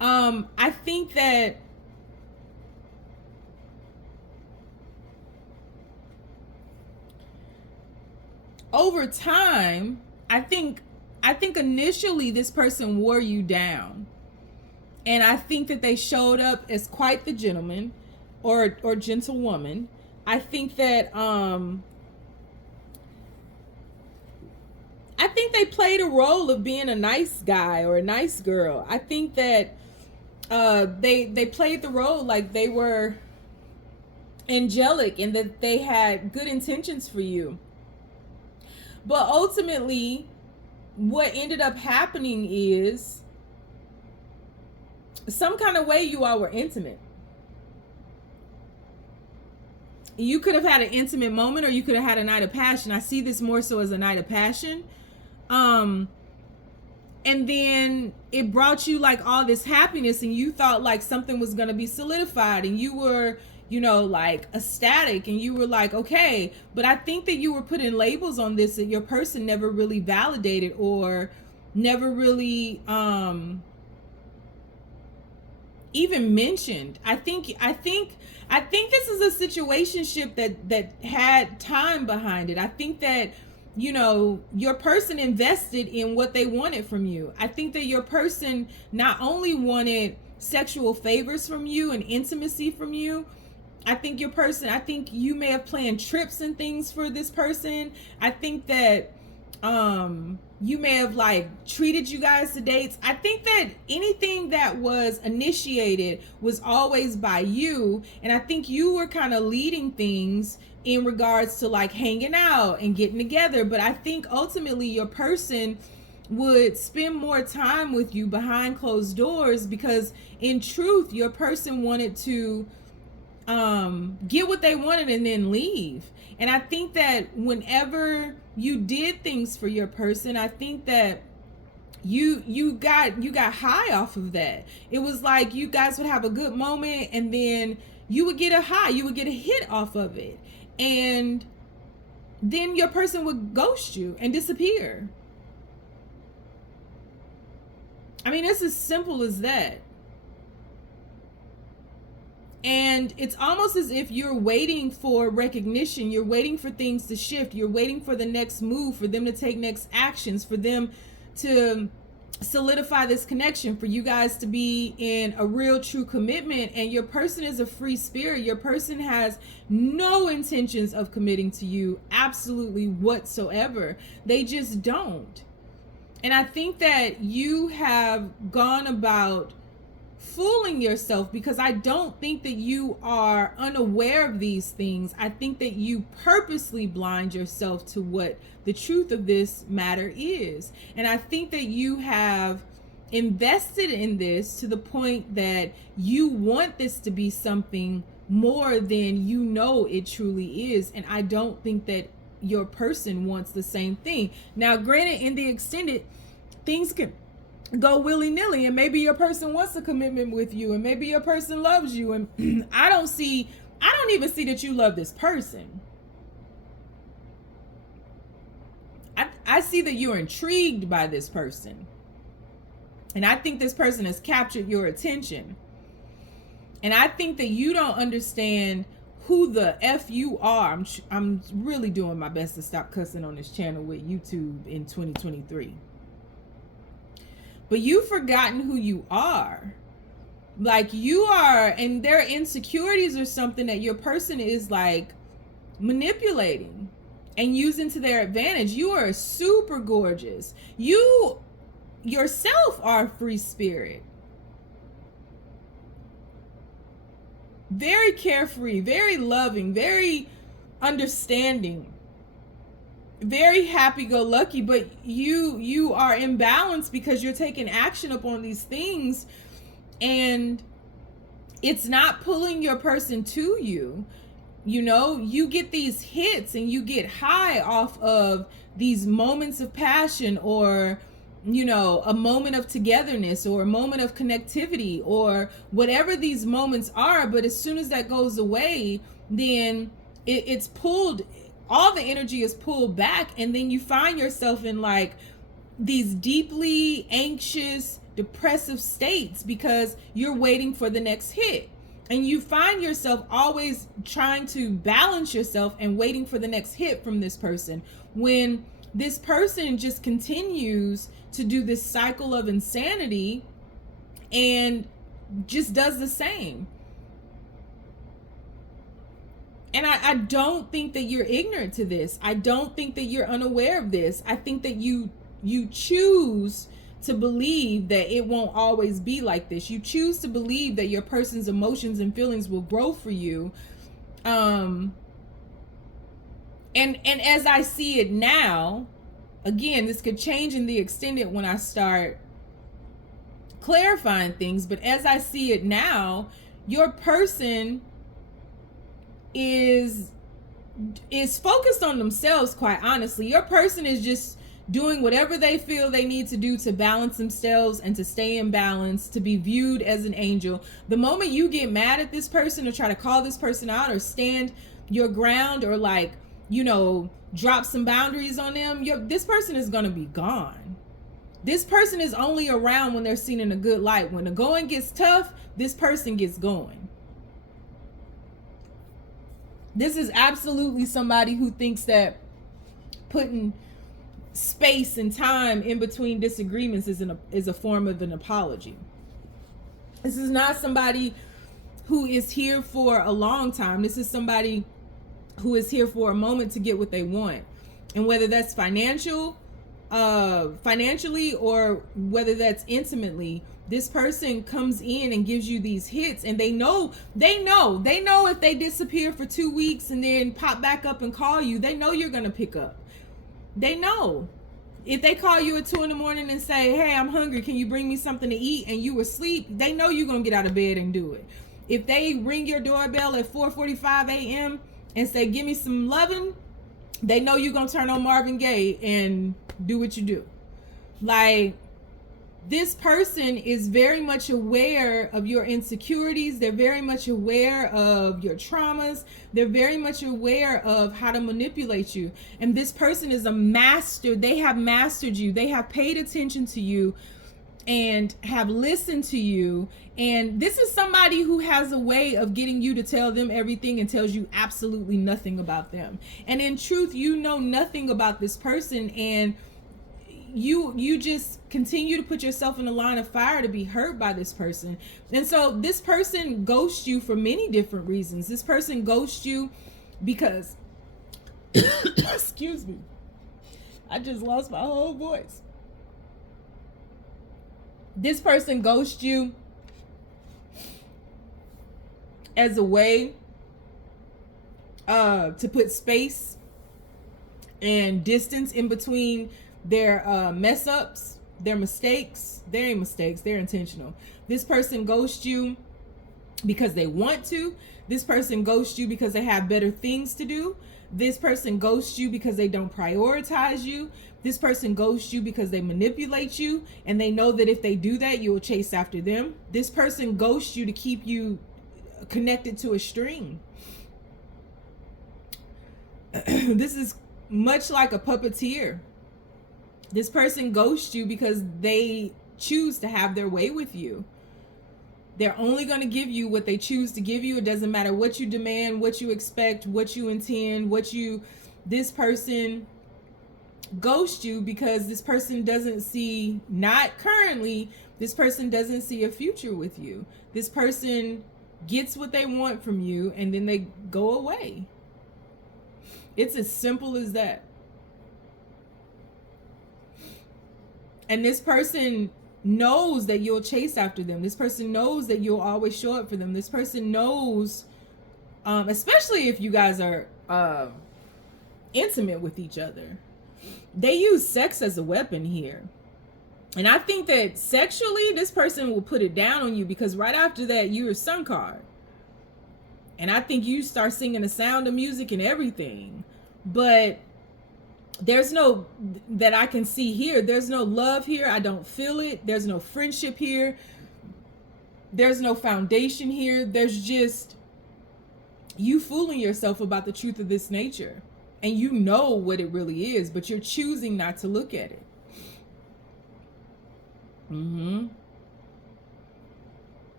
I think that over time, I think initially this person wore you down. And I think that they showed up as quite the gentleman or gentlewoman. I think that they played a role of being a nice guy or a nice girl. I think that they played the role like they were angelic and that they had good intentions for you. But ultimately, what ended up happening is some kind of way you all were intimate. You could have had an intimate moment, or you could have had a night of passion. I see this more so as a night of passion. And then it brought you like all this happiness, and you thought like something was going to be solidified, and you were, you know, like ecstatic, and you were like, okay. But I think that you were putting labels on this that your person never really validated or never really even mentioned. I think this is a situationship that had time behind it. I think that, you know, your person invested in what they wanted from you. I think that your person not only wanted sexual favors from you and intimacy from you. I think you may have planned trips and things for this person. I think that you may have like treated you guys to dates. I think that anything that was initiated was always by you, and I think you were kind of leading things in regards to like hanging out and getting together. But I think ultimately your person would spend more time with you behind closed doors, because in truth your person wanted to get what they wanted and then leave. And I think that whenever you did things for your person, I think that you got high off of that. It was like you guys would have a good moment, and then you would get a high, you would get a hit off of it, and then your person would ghost you and disappear. I mean, it's as simple as that. And it's almost as if you're waiting for recognition. You're waiting for things to shift. You're waiting for the next move, for them to take next actions, for them to solidify this connection, for you guys to be in a real true commitment. And your person is a free spirit. Your person has no intentions of committing to you absolutely whatsoever. They just don't. And I think that you have gone about fooling yourself, because I don't think that you are unaware of these things. I think that you purposely blind yourself to what the truth of this matter is. And I think that you have invested in this to the point that you want this to be something more than you know it truly is. And I don't think that your person wants the same thing. Now, granted, in the extended, things can go willy-nilly, and maybe your person wants a commitment with you, and maybe your person loves you, and I don't even see that you love this person. I see that you're intrigued by this person, and I think this person has captured your attention, and I think that you don't understand who the F you are. I'm really doing my best to stop cussing on this channel with YouTube in 2023. But you've forgotten who you are. Like, you are, and their insecurities are something that your person is like manipulating and using to their advantage. You are super gorgeous. You yourself are a free spirit. Very carefree, very loving, very understanding, very happy-go-lucky, but you are imbalanced because you're taking action upon these things, and it's not pulling your person to you. You know, you get these hits and you get high off of these moments of passion, or, you know, a moment of togetherness, or a moment of connectivity, or whatever these moments are. But as soon as that goes away, then it's pulled, all the energy is pulled back, and then you find yourself in like these deeply anxious, depressive states because you're waiting for the next hit. And you find yourself always trying to balance yourself and waiting for the next hit from this person, when this person just continues to do this cycle of insanity and just does the same. And I don't think that you're ignorant to this. I don't think that you're unaware of this. I think that you choose to believe that it won't always be like this. You choose to believe that your person's emotions and feelings will grow for you. And as I see it now, again, this could change in the extended when I start clarifying things, but as I see it now, your person is focused on themselves, quite honestly. Your person is just doing whatever they feel they need to do to balance themselves and to stay in balance, to be viewed as an angel. The moment you get mad at this person or try to call this person out or stand your ground or like, you know, drop some boundaries on them, this person is going to be gone. This person is only around when they're seen in a good light. When the going gets tough, this person gets going. This is absolutely somebody who thinks that putting space and time in between disagreements is a form of an apology. This is not somebody who is here for a long time. This is somebody who is here for a moment to get what they want. And whether that's financially or whether that's intimately, this person comes in and gives you these hits, and they know if they disappear for 2 weeks and then pop back up and call you, they know you're going to pick up. They know. If they call you at 2 a.m. and say, hey, I'm hungry, can you bring me something to eat? And you were asleep, they know you're going to get out of bed and do it. If they ring your doorbell at 4:45 a.m. and say, give me some loving, they know you're going to turn on Marvin Gaye and do what you do. Like, this person is very much aware of your insecurities. They're very much aware of your traumas. They're very much aware of how to manipulate you. And this person is a master. They have mastered you. They have paid attention to you and have listened to you. And this is somebody who has a way of getting you to tell them everything and tells you absolutely nothing about them. And in truth, you know nothing about this person, and you just continue to put yourself in the line of fire to be hurt by this person. And so this person ghosts you for many different reasons. This person ghosts you because excuse me, I just lost my whole voice. This person ghosts you as a way to put space and distance in between their mess ups, their mistakes. They ain't mistakes, they're intentional. This person ghosts you because they want to. This person ghosts you because they have better things to do. This person ghosts you because they don't prioritize you. This person ghosts you because they manipulate you, and they know that if they do that, you will chase after them. This person ghosts you to keep you connected to a string. This is much like a puppeteer. This person ghosts you because they choose to have their way with you. They're only going to give you what they choose to give you. It doesn't matter what you demand, what you expect, what you intend, this person ghosts you because this person doesn't see, not currently, this person doesn't see a future with you. This person gets what they want from you and then they go away. It's as simple as that. And this person knows that you'll chase after them. This person knows that you'll always show up for them. This person knows, especially if you guys are intimate with each other, they use sex as a weapon here. And I think that sexually, this person will put it down on you because right after that, you're a sun card. And I think you start singing the sound of music and everything. But there's no, that I can see here, there's no love here. I don't feel it. There's no friendship here. There's no foundation here. There's just you fooling yourself about the truth of this nature. And you know what it really is, but you're choosing not to look at it.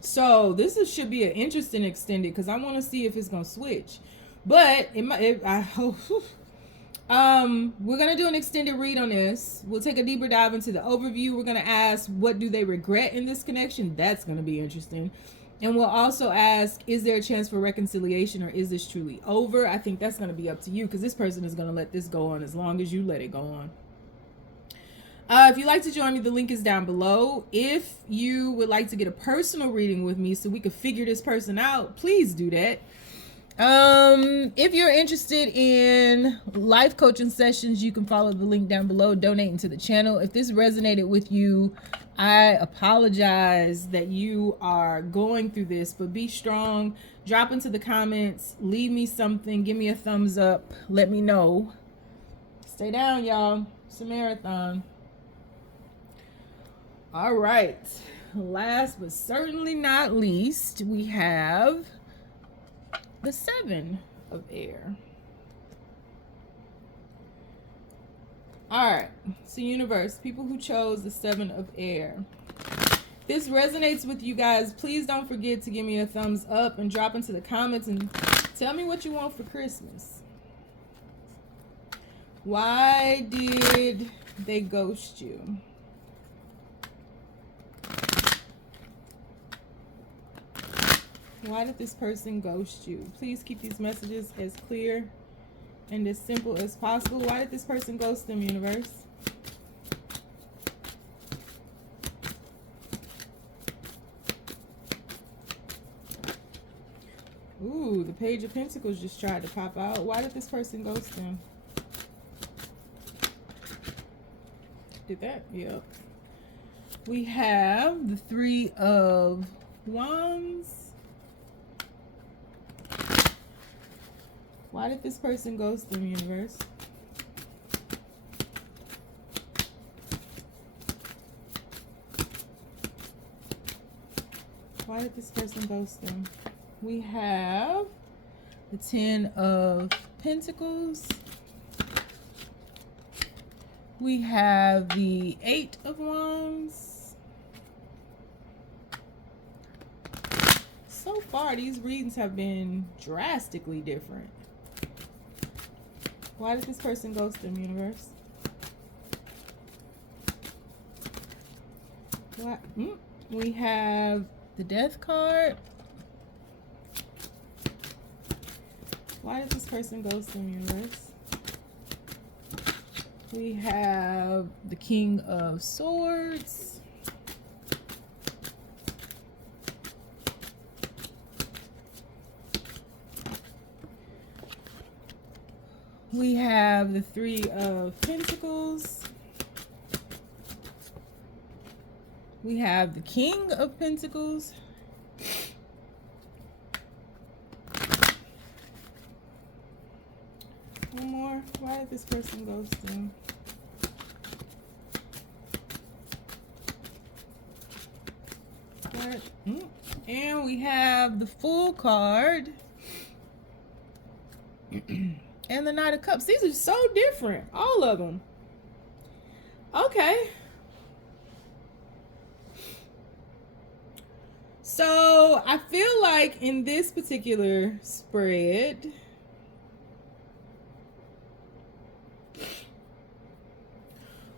So this should be an interesting extended because I want to see if it's going to switch. But it might, we're going to do an extended read on this. We'll take a deeper dive into the overview. We're going to ask, what do they regret in this connection? That's going to be interesting. And we'll also ask, is there a chance for reconciliation, or is this truly over? I think that's going to be up to you because this person is going to let this go on as long as you let it go on. If you'd like to join me, the link is down below. If you would like to get a personal reading with me so we could figure this person out, please do that. If you're interested in life coaching sessions, you can follow the link down below, donating to the channel. If this resonated with you, I apologize that you are going through this, but be strong. Drop into the comments, leave me something, give me a thumbs up, let me know. Stay down, y'all. It's a marathon. All right. Last but certainly not least, we have the 7 of air. All right. So universe, people who chose the 7 of air. This resonates with you guys. Please don't forget to give me a thumbs up and drop into the comments and tell me what you want for Christmas. Why did they ghost you? Why did this person ghost you? Please keep these messages as clear and as simple as possible. Why did this person ghost them, universe? Ooh, the Page of Pentacles just tried to pop out. Why did this person ghost them? Did that? Yep. We have the 3 of Wands. Why did this person ghost them, universe? Why did this person ghost them? We have the 10 of Pentacles. We have the 8 of Wands. So far, these readings have been drastically different. Why did this person ghost them, universe? What? We have the Death card. Why did this person ghost them, universe? We have the King of Swords. We have the 3 of Pentacles. We have the King of Pentacles. One more. Why did this person ghost them? What? And we have the Fool card. And the Knight of Cups. These are so different. All of them. Okay. So I feel like in this particular spread,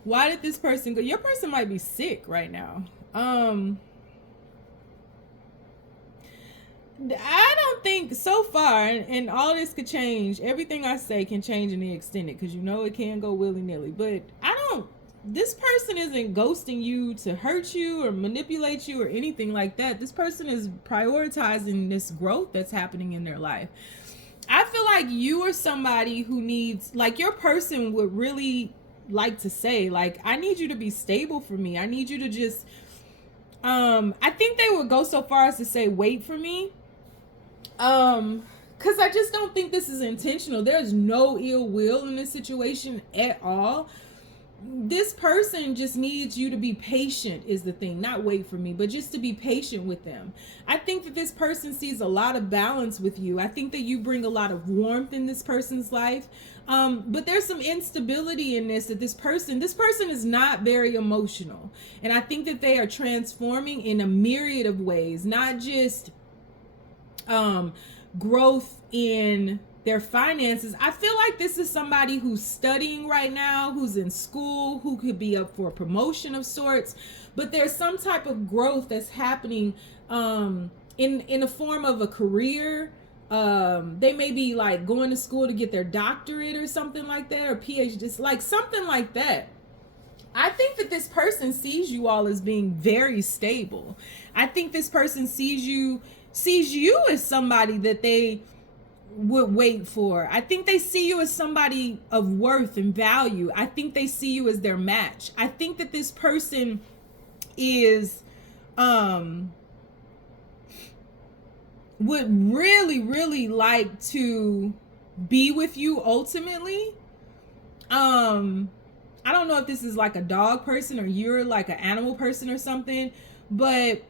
why did this person go? Your person might be sick right now. I don't think so far, and all this could change. Everything I say can change in the extended, because you know it can go willy-nilly. But this person isn't ghosting you to hurt you or manipulate you or anything like that. This person is prioritizing this growth that's happening in their life. I feel like you are somebody who needs, like, your person would really like to say, like, I need you to be stable for me. I need you to just, I think they would go so far as to say, wait for me. Because I just don't think this is intentional. There's no ill will in this situation at all. This person just needs you to be patient is the thing. Not wait for me, but just to be patient with them. I think that this person sees a lot of balance with you. I think that you bring a lot of warmth in this person's life. But there's some instability in this, that this person is not very emotional. And I think that they are transforming in a myriad of ways, not just growth in their finances. I feel like this is somebody who's studying right now, who's in school, who could be up for a promotion of sorts, but there's some type of growth that's happening in the form of a career. They may be like going to school to get their doctorate or something like that, or PhD, like something like that. I think that this person sees you all as being very stable. I think this person sees you as somebody that they would wait for. I think they see you as somebody of worth and value. I think they see you as their match. I think that this person is would really like to be with you ultimately. I don't know if this is like a dog person or you're like an animal person or something, but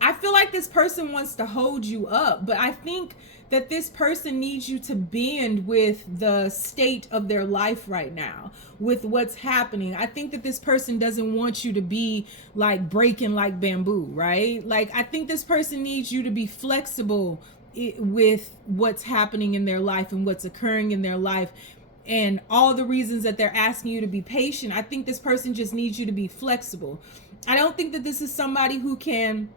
I feel like this person wants to hold you up, but I think that this person needs you to bend with the state of their life right now, with what's happening. I think that this person doesn't want you to be like breaking like bamboo, right? Like, I think this person needs you to be flexible with what's happening in their life and what's occurring in their life and all the reasons that they're asking you to be patient. I think this person just needs you to be flexible. I don't think that this is somebody who can,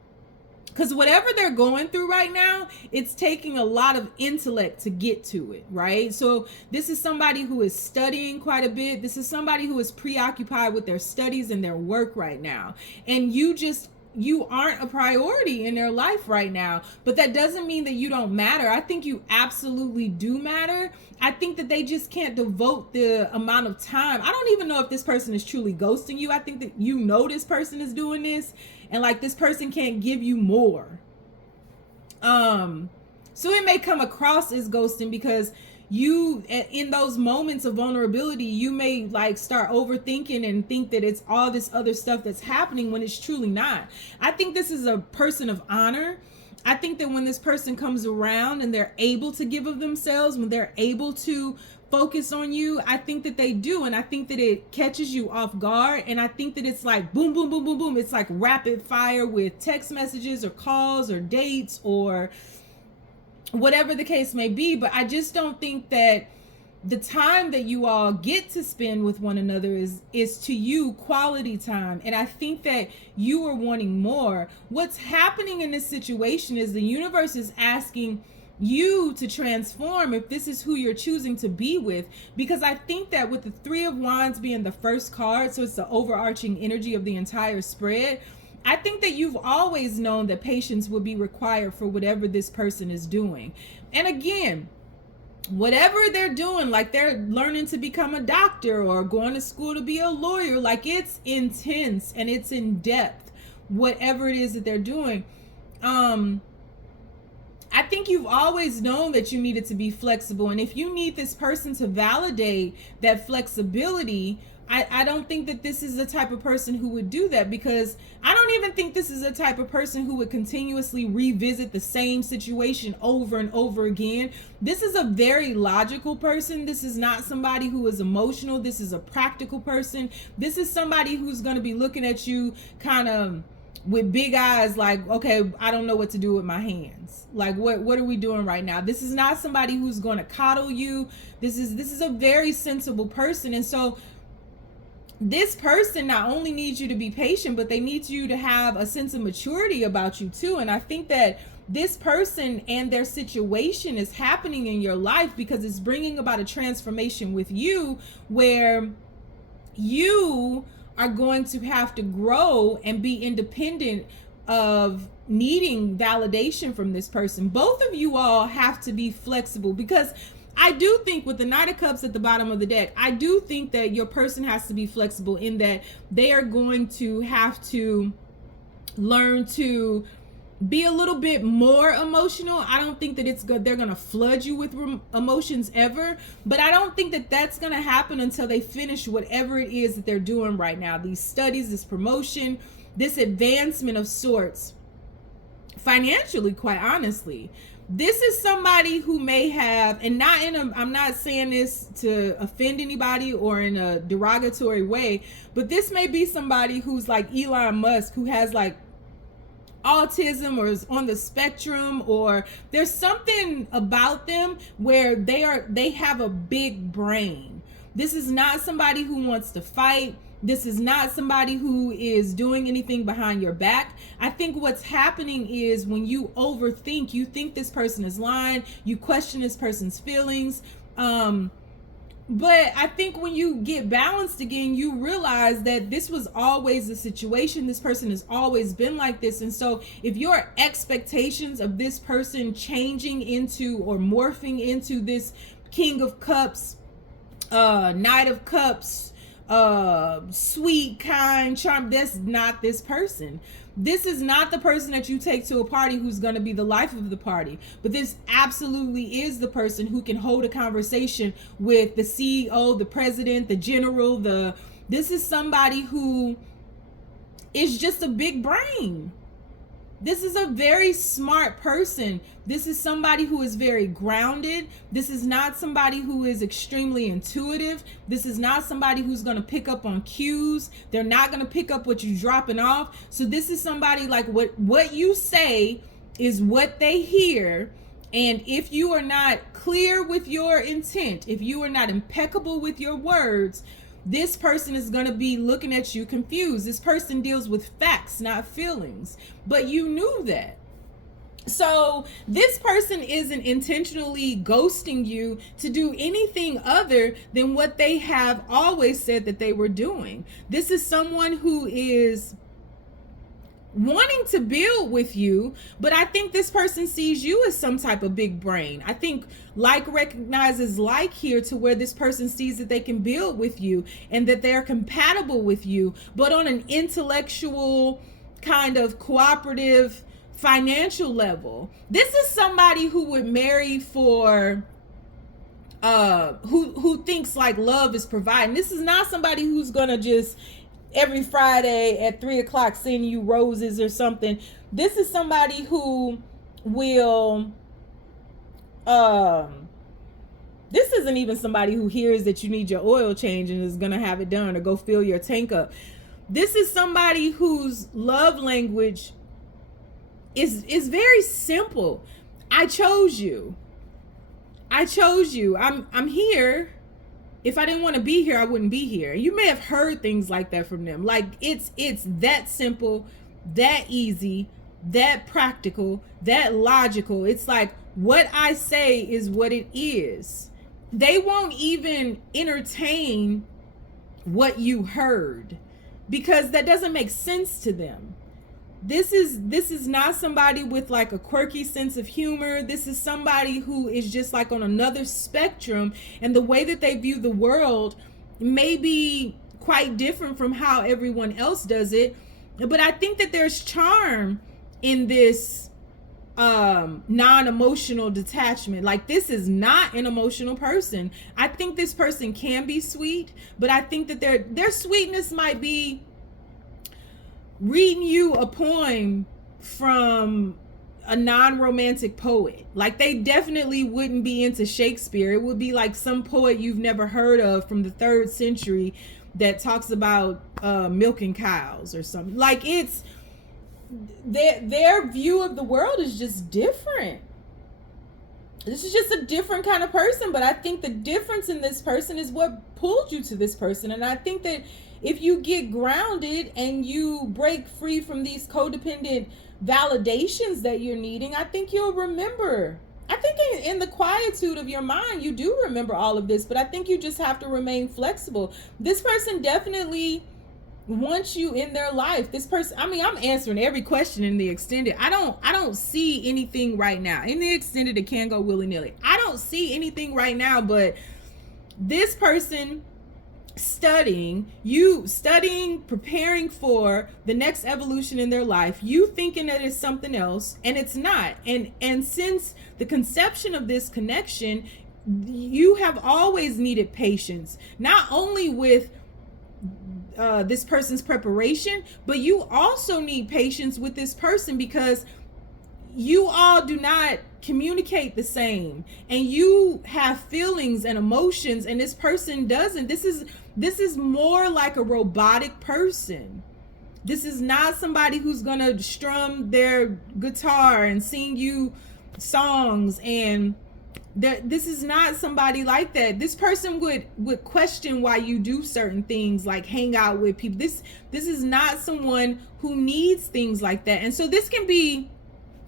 because whatever they're going through right now, it's taking a lot of intellect to get to it, right? So this is somebody who is studying quite a bit. This is somebody who is preoccupied with their studies and their work right now. And you aren't a priority in their life right now, but that doesn't mean that you don't matter. I think you absolutely do matter. I think that they just can't devote the amount of time. I don't even know if this person is truly ghosting you. I think that you know this person is doing this, and like this person can't give you more. So it may come across as ghosting because you, in those moments of vulnerability, you may like start overthinking and think that it's all this other stuff that's happening when it's truly not. I think this is a person of honor. I think that when this person comes around and they're able to give of themselves, when they're able to focus on you, I think that they do. And I think that it catches you off guard. And I think that it's like boom, boom, boom, boom, boom. It's like rapid fire with text messages or calls or dates or whatever the case may be. But I just don't think that the time that you all get to spend with one another is to you quality time. And I think that you are wanting more. What's happening in this situation is the universe is asking you to transform if this is who you're choosing to be with, because I think that with the Three of Wands being the first card, so it's the overarching energy of the entire spread, I think that you've always known that patience will be required for whatever this person is doing. And again, whatever they're doing, like they're learning to become a doctor or going to school to be a lawyer, like it's intense and it's in depth, whatever it is that they're doing. I think you've always known that you needed to be flexible. And if you need this person to validate that flexibility, I don't think that this is the type of person who would do that, because I don't even think this is the type of person who would continuously revisit the same situation over and over again. This is a very logical person. This is not somebody who is emotional. This is a practical person. This is somebody who's going to be looking at you kind of with big eyes like, okay, I don't know what to do with my hands. Like, what are we doing right now? This is not somebody who's going to coddle you. This is a very sensible person. And so this person not only needs you to be patient, but they need you to have a sense of maturity about you too. And I think that this person and their situation is happening in your life because it's bringing about a transformation with you, where you are going to have to grow and be independent of needing validation from this person. Both of you all have to be flexible, because I do think with the Knight of Cups at the bottom of the deck, I do think that your person has to be flexible in that they are going to have to learn to be a little bit more emotional. I don't think that it's good. They're going to flood you with emotions ever, but I don't think that that's going to happen until they finish whatever it is that they're doing right now. These studies, this promotion, this advancement of sorts, financially, quite honestly. This is somebody who may have, and not in a, I'm not saying this to offend anybody or in a derogatory way, but this may be somebody who's like Elon Musk, who has like autism or is on the spectrum, or there's something about them where they have a big brain. This is not somebody who wants to fight. This is not somebody who is doing anything behind your back. I think what's happening is when you overthink, you think this person is lying, you question this person's feelings. But I think when you get balanced again, you realize that this was always the situation. This person has always been like this. And so if your expectations of this person changing into or morphing into this King of Cups, Knight of Cups, sweet, kind, charm. That's not this person. This is not the person that you take to a party who's going to be the life of the party. But this absolutely is the person who can hold a conversation with the CEO, the president, the general, this is somebody who is just a big brain. This is a very smart person. This is somebody who is very grounded. This is not somebody who is extremely intuitive. This is not somebody who's going to pick up on cues. They're not going to pick up what you're dropping off. So this is somebody like what you say is what they hear. And if you are not clear with your intent, if you are not impeccable with your words, this person is going to be looking at you confused. This person deals with facts, not feelings. But you knew that. So this person isn't intentionally ghosting you to do anything other than what they have always said that they were doing. This is someone who is wanting to build with you, but I think this person sees you as some type of big brain. I think like recognizes like here, to where this person sees that they can build with you and that they're compatible with you, but on an intellectual kind of cooperative financial level. This is somebody who would marry for who thinks like love is providing. This is not somebody who's gonna just every Friday at 3:00 send you roses or something. This is somebody who will this isn't even somebody who hears that you need your oil change and is gonna have it done or go fill your tank up. This is somebody whose love language is very simple. I chose you. I chose you. I'm here. If I didn't want to be here, I wouldn't be here. You may have heard things like that from them. Like it's that simple, that easy, that practical, that logical. It's like what I say is what it is. They won't even entertain what you heard because that doesn't make sense to them. This is not somebody with like a quirky sense of humor. This is somebody who is just like on another spectrum, and the way that they view the world may be quite different from how everyone else does it. But I think that there's charm in this non-emotional detachment. Like this is not an emotional person. I think this person can be sweet, but I think that their sweetness might be reading you a poem from a non-romantic poet. Like they definitely wouldn't be into Shakespeare. It would be like some poet you've never heard of from the 3rd century that talks about milking cows or something. Like it's their view of the world is just different. This is just a different kind of person, but I think the difference in this person is what pulled you to this person. And I think that if you get grounded and you break free from these codependent validations that you're needing, I think you'll remember. I think in the quietude of your mind, you do remember all of this, but I think you just have to remain flexible. This person definitely wants you in their life. This person, I mean, I'm answering every question in the extended. I don't see anything right now. In the extended, it can go willy-nilly. I don't see anything right now, but this person studying, preparing for the next evolution in their life, you thinking that it's something else, and it's not. And since the conception of this connection, you have always needed patience, not only with this person's preparation, but you also need patience with this person because you all do not communicate the same, and you have feelings and emotions, and this person doesn't. This is more like a robotic person. This is not somebody who's gonna strum their guitar and sing you songs, and this is not somebody like that. This person would question why you do certain things, like hang out with people. This is not someone who needs things like that. And so this can be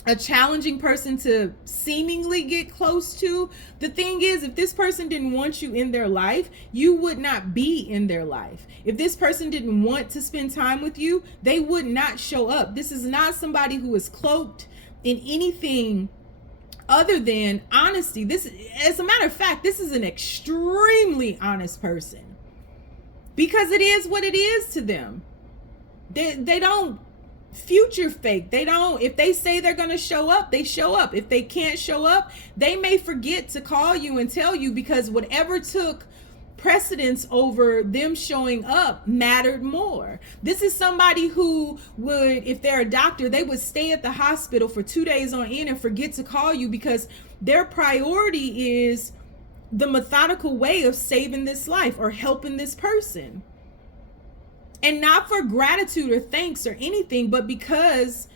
a challenging person to seemingly get close to. The thing is, if this person didn't want you in their life, you would not be in their life. If this person didn't want to spend time with you, they would not show up. This is not somebody who is cloaked in anything other than honesty. As a matter of fact, this is an extremely honest person. because it is what it is to them. They don't future fake. They don't, if they say they're going to show up, they show up. If they can't show up, they may forget to call you and tell you, because whatever took precedence over them showing up mattered more. This is somebody who would, if they're a doctor, they would stay at the hospital for 2 days on end and forget to call you, because their priority is the methodical way of saving this life or helping this person. And not for gratitude or thanks or anything, but because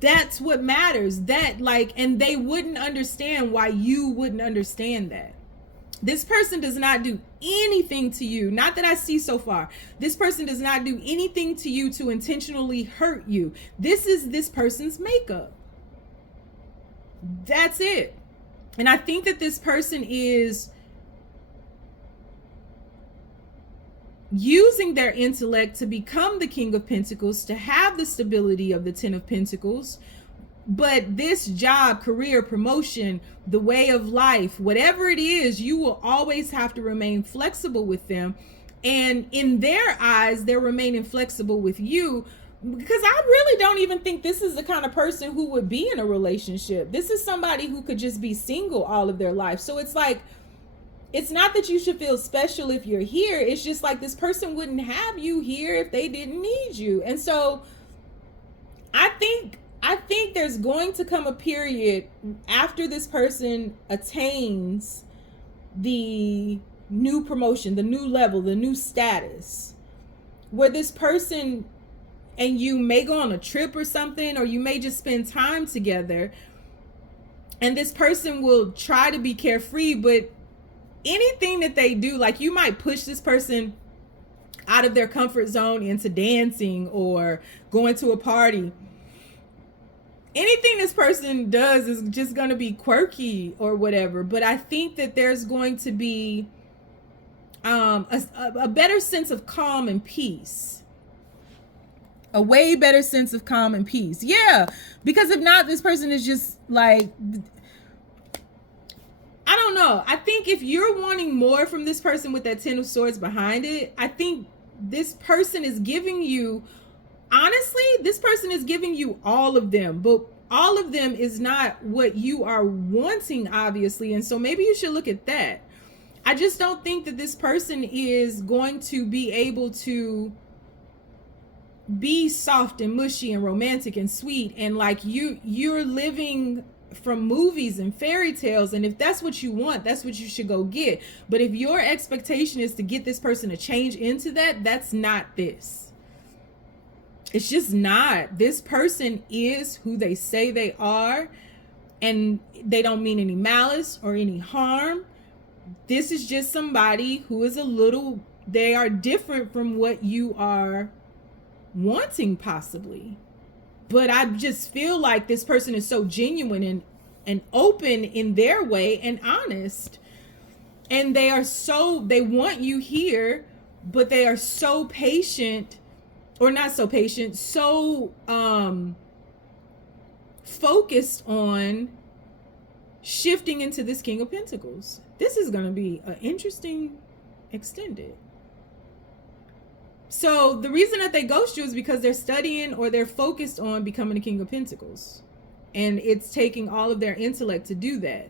that's what matters. That, like, and they wouldn't understand why you wouldn't understand that. This person does not do anything to you, not that I see so far. This person does not do anything to you to intentionally hurt you. This is this person's makeup. That's it. And I think that this person is using their intellect to become the King of Pentacles, to have the stability of the Ten of Pentacles. But this job, career, promotion, the way of life, whatever it is, you will always have to remain flexible with them. And in their eyes, they're remaining flexible with you, because I really don't even think this is the kind of person who would be in a relationship. This is somebody who could just be single all of their life. So it's like, it's not that you should feel special if you're here. It's just like, this person wouldn't have you here if they didn't need you. And so I think there's going to come a period after this person attains the new promotion, the new level, the new status, where this person and you may go on a trip or something, or you may just spend time together, and this person will try to be carefree, but anything that they do, like, you might push this person out of their comfort zone into dancing or going to a party. Anything this person does is just going to be quirky or whatever. But I think that there's going to be a better sense of calm and peace. A way better sense of calm and peace. Yeah, because if not, this person is just like, I don't know. I think if you're wanting more from this person with that Ten of Swords behind it, I think this person is giving you, honestly, this person is giving you all of them, but all of them is not what you are wanting, obviously. And so maybe you should look at that. I just don't think that this person is going to be able to be soft and mushy and romantic and sweet, and like you're living from movies and fairy tales, and if that's what you want, that's what you should go get. But if your expectation is to get this person to change into that, that's not this. It's just not. This person is who they say they are, and they don't mean any malice or any harm. This is just somebody who is they are different from what you are wanting, possibly. But I just feel like this person is so genuine and open in their way and honest. And they want you here, but they are so patient, or not so patient, so focused on shifting into this King of Pentacles. This is going to be an interesting extended. So the reason that they ghost you is because they're studying or they're focused on becoming a King of Pentacles. And it's taking all of their intellect to do that.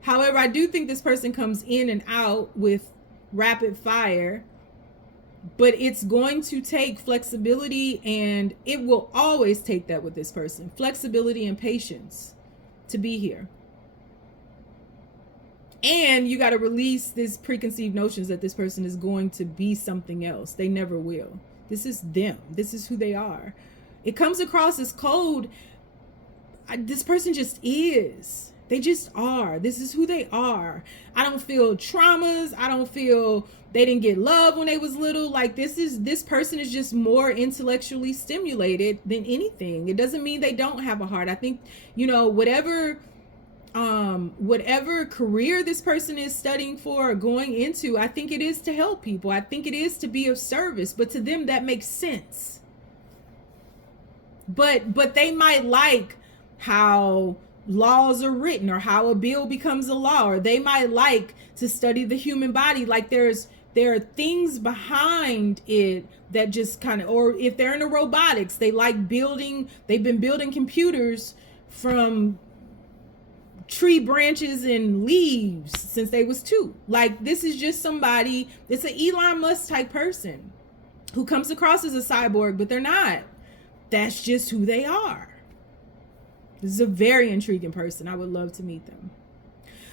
However, I do think this person comes in and out with rapid fire, but it's going to take flexibility, and it will always take that with this person. Flexibility and patience to be here. And you got to release this preconceived notions that this person is going to be something else. They never will. This is them. This is who they are. It comes across as cold. This person just is. They just are. This is who they are. I don't feel traumas. I don't feel they didn't get love when they was little. Like, this person is just more intellectually stimulated than anything. It doesn't mean they don't have a heart. I think, whatever career this person is studying for or going into, I think it is to help people. I think it is to be of service, but to them that makes sense. But they might like how laws are written or how a bill becomes a law, or they might like to study the human body. Like, there's there are things behind it that just kind of, or if they're in the robotics, they like building, they've been building computers from tree branches and leaves since they was 2. Like, this is just somebody, it's an Elon Musk type person who comes across as a cyborg, but they're not. That's just who they are. This is a very intriguing person. I would love to meet them.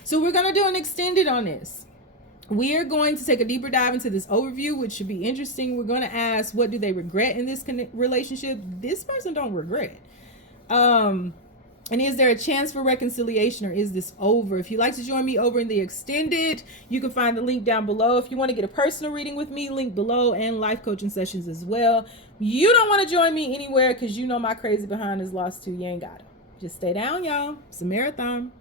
So we're going to do an extended on this. We are going to take a deeper dive into this overview, which should be interesting. We're going to ask, what do they regret in this relationship? This person don't regret. And is there a chance for reconciliation, or is this over? If you'd like to join me over in the extended, you can find the link down below. If you want to get a personal reading with me, link below, and life coaching sessions as well. You don't want to join me anywhere because you know my crazy behind is lost too. You ain't got it. Just stay down, y'all. It's a marathon.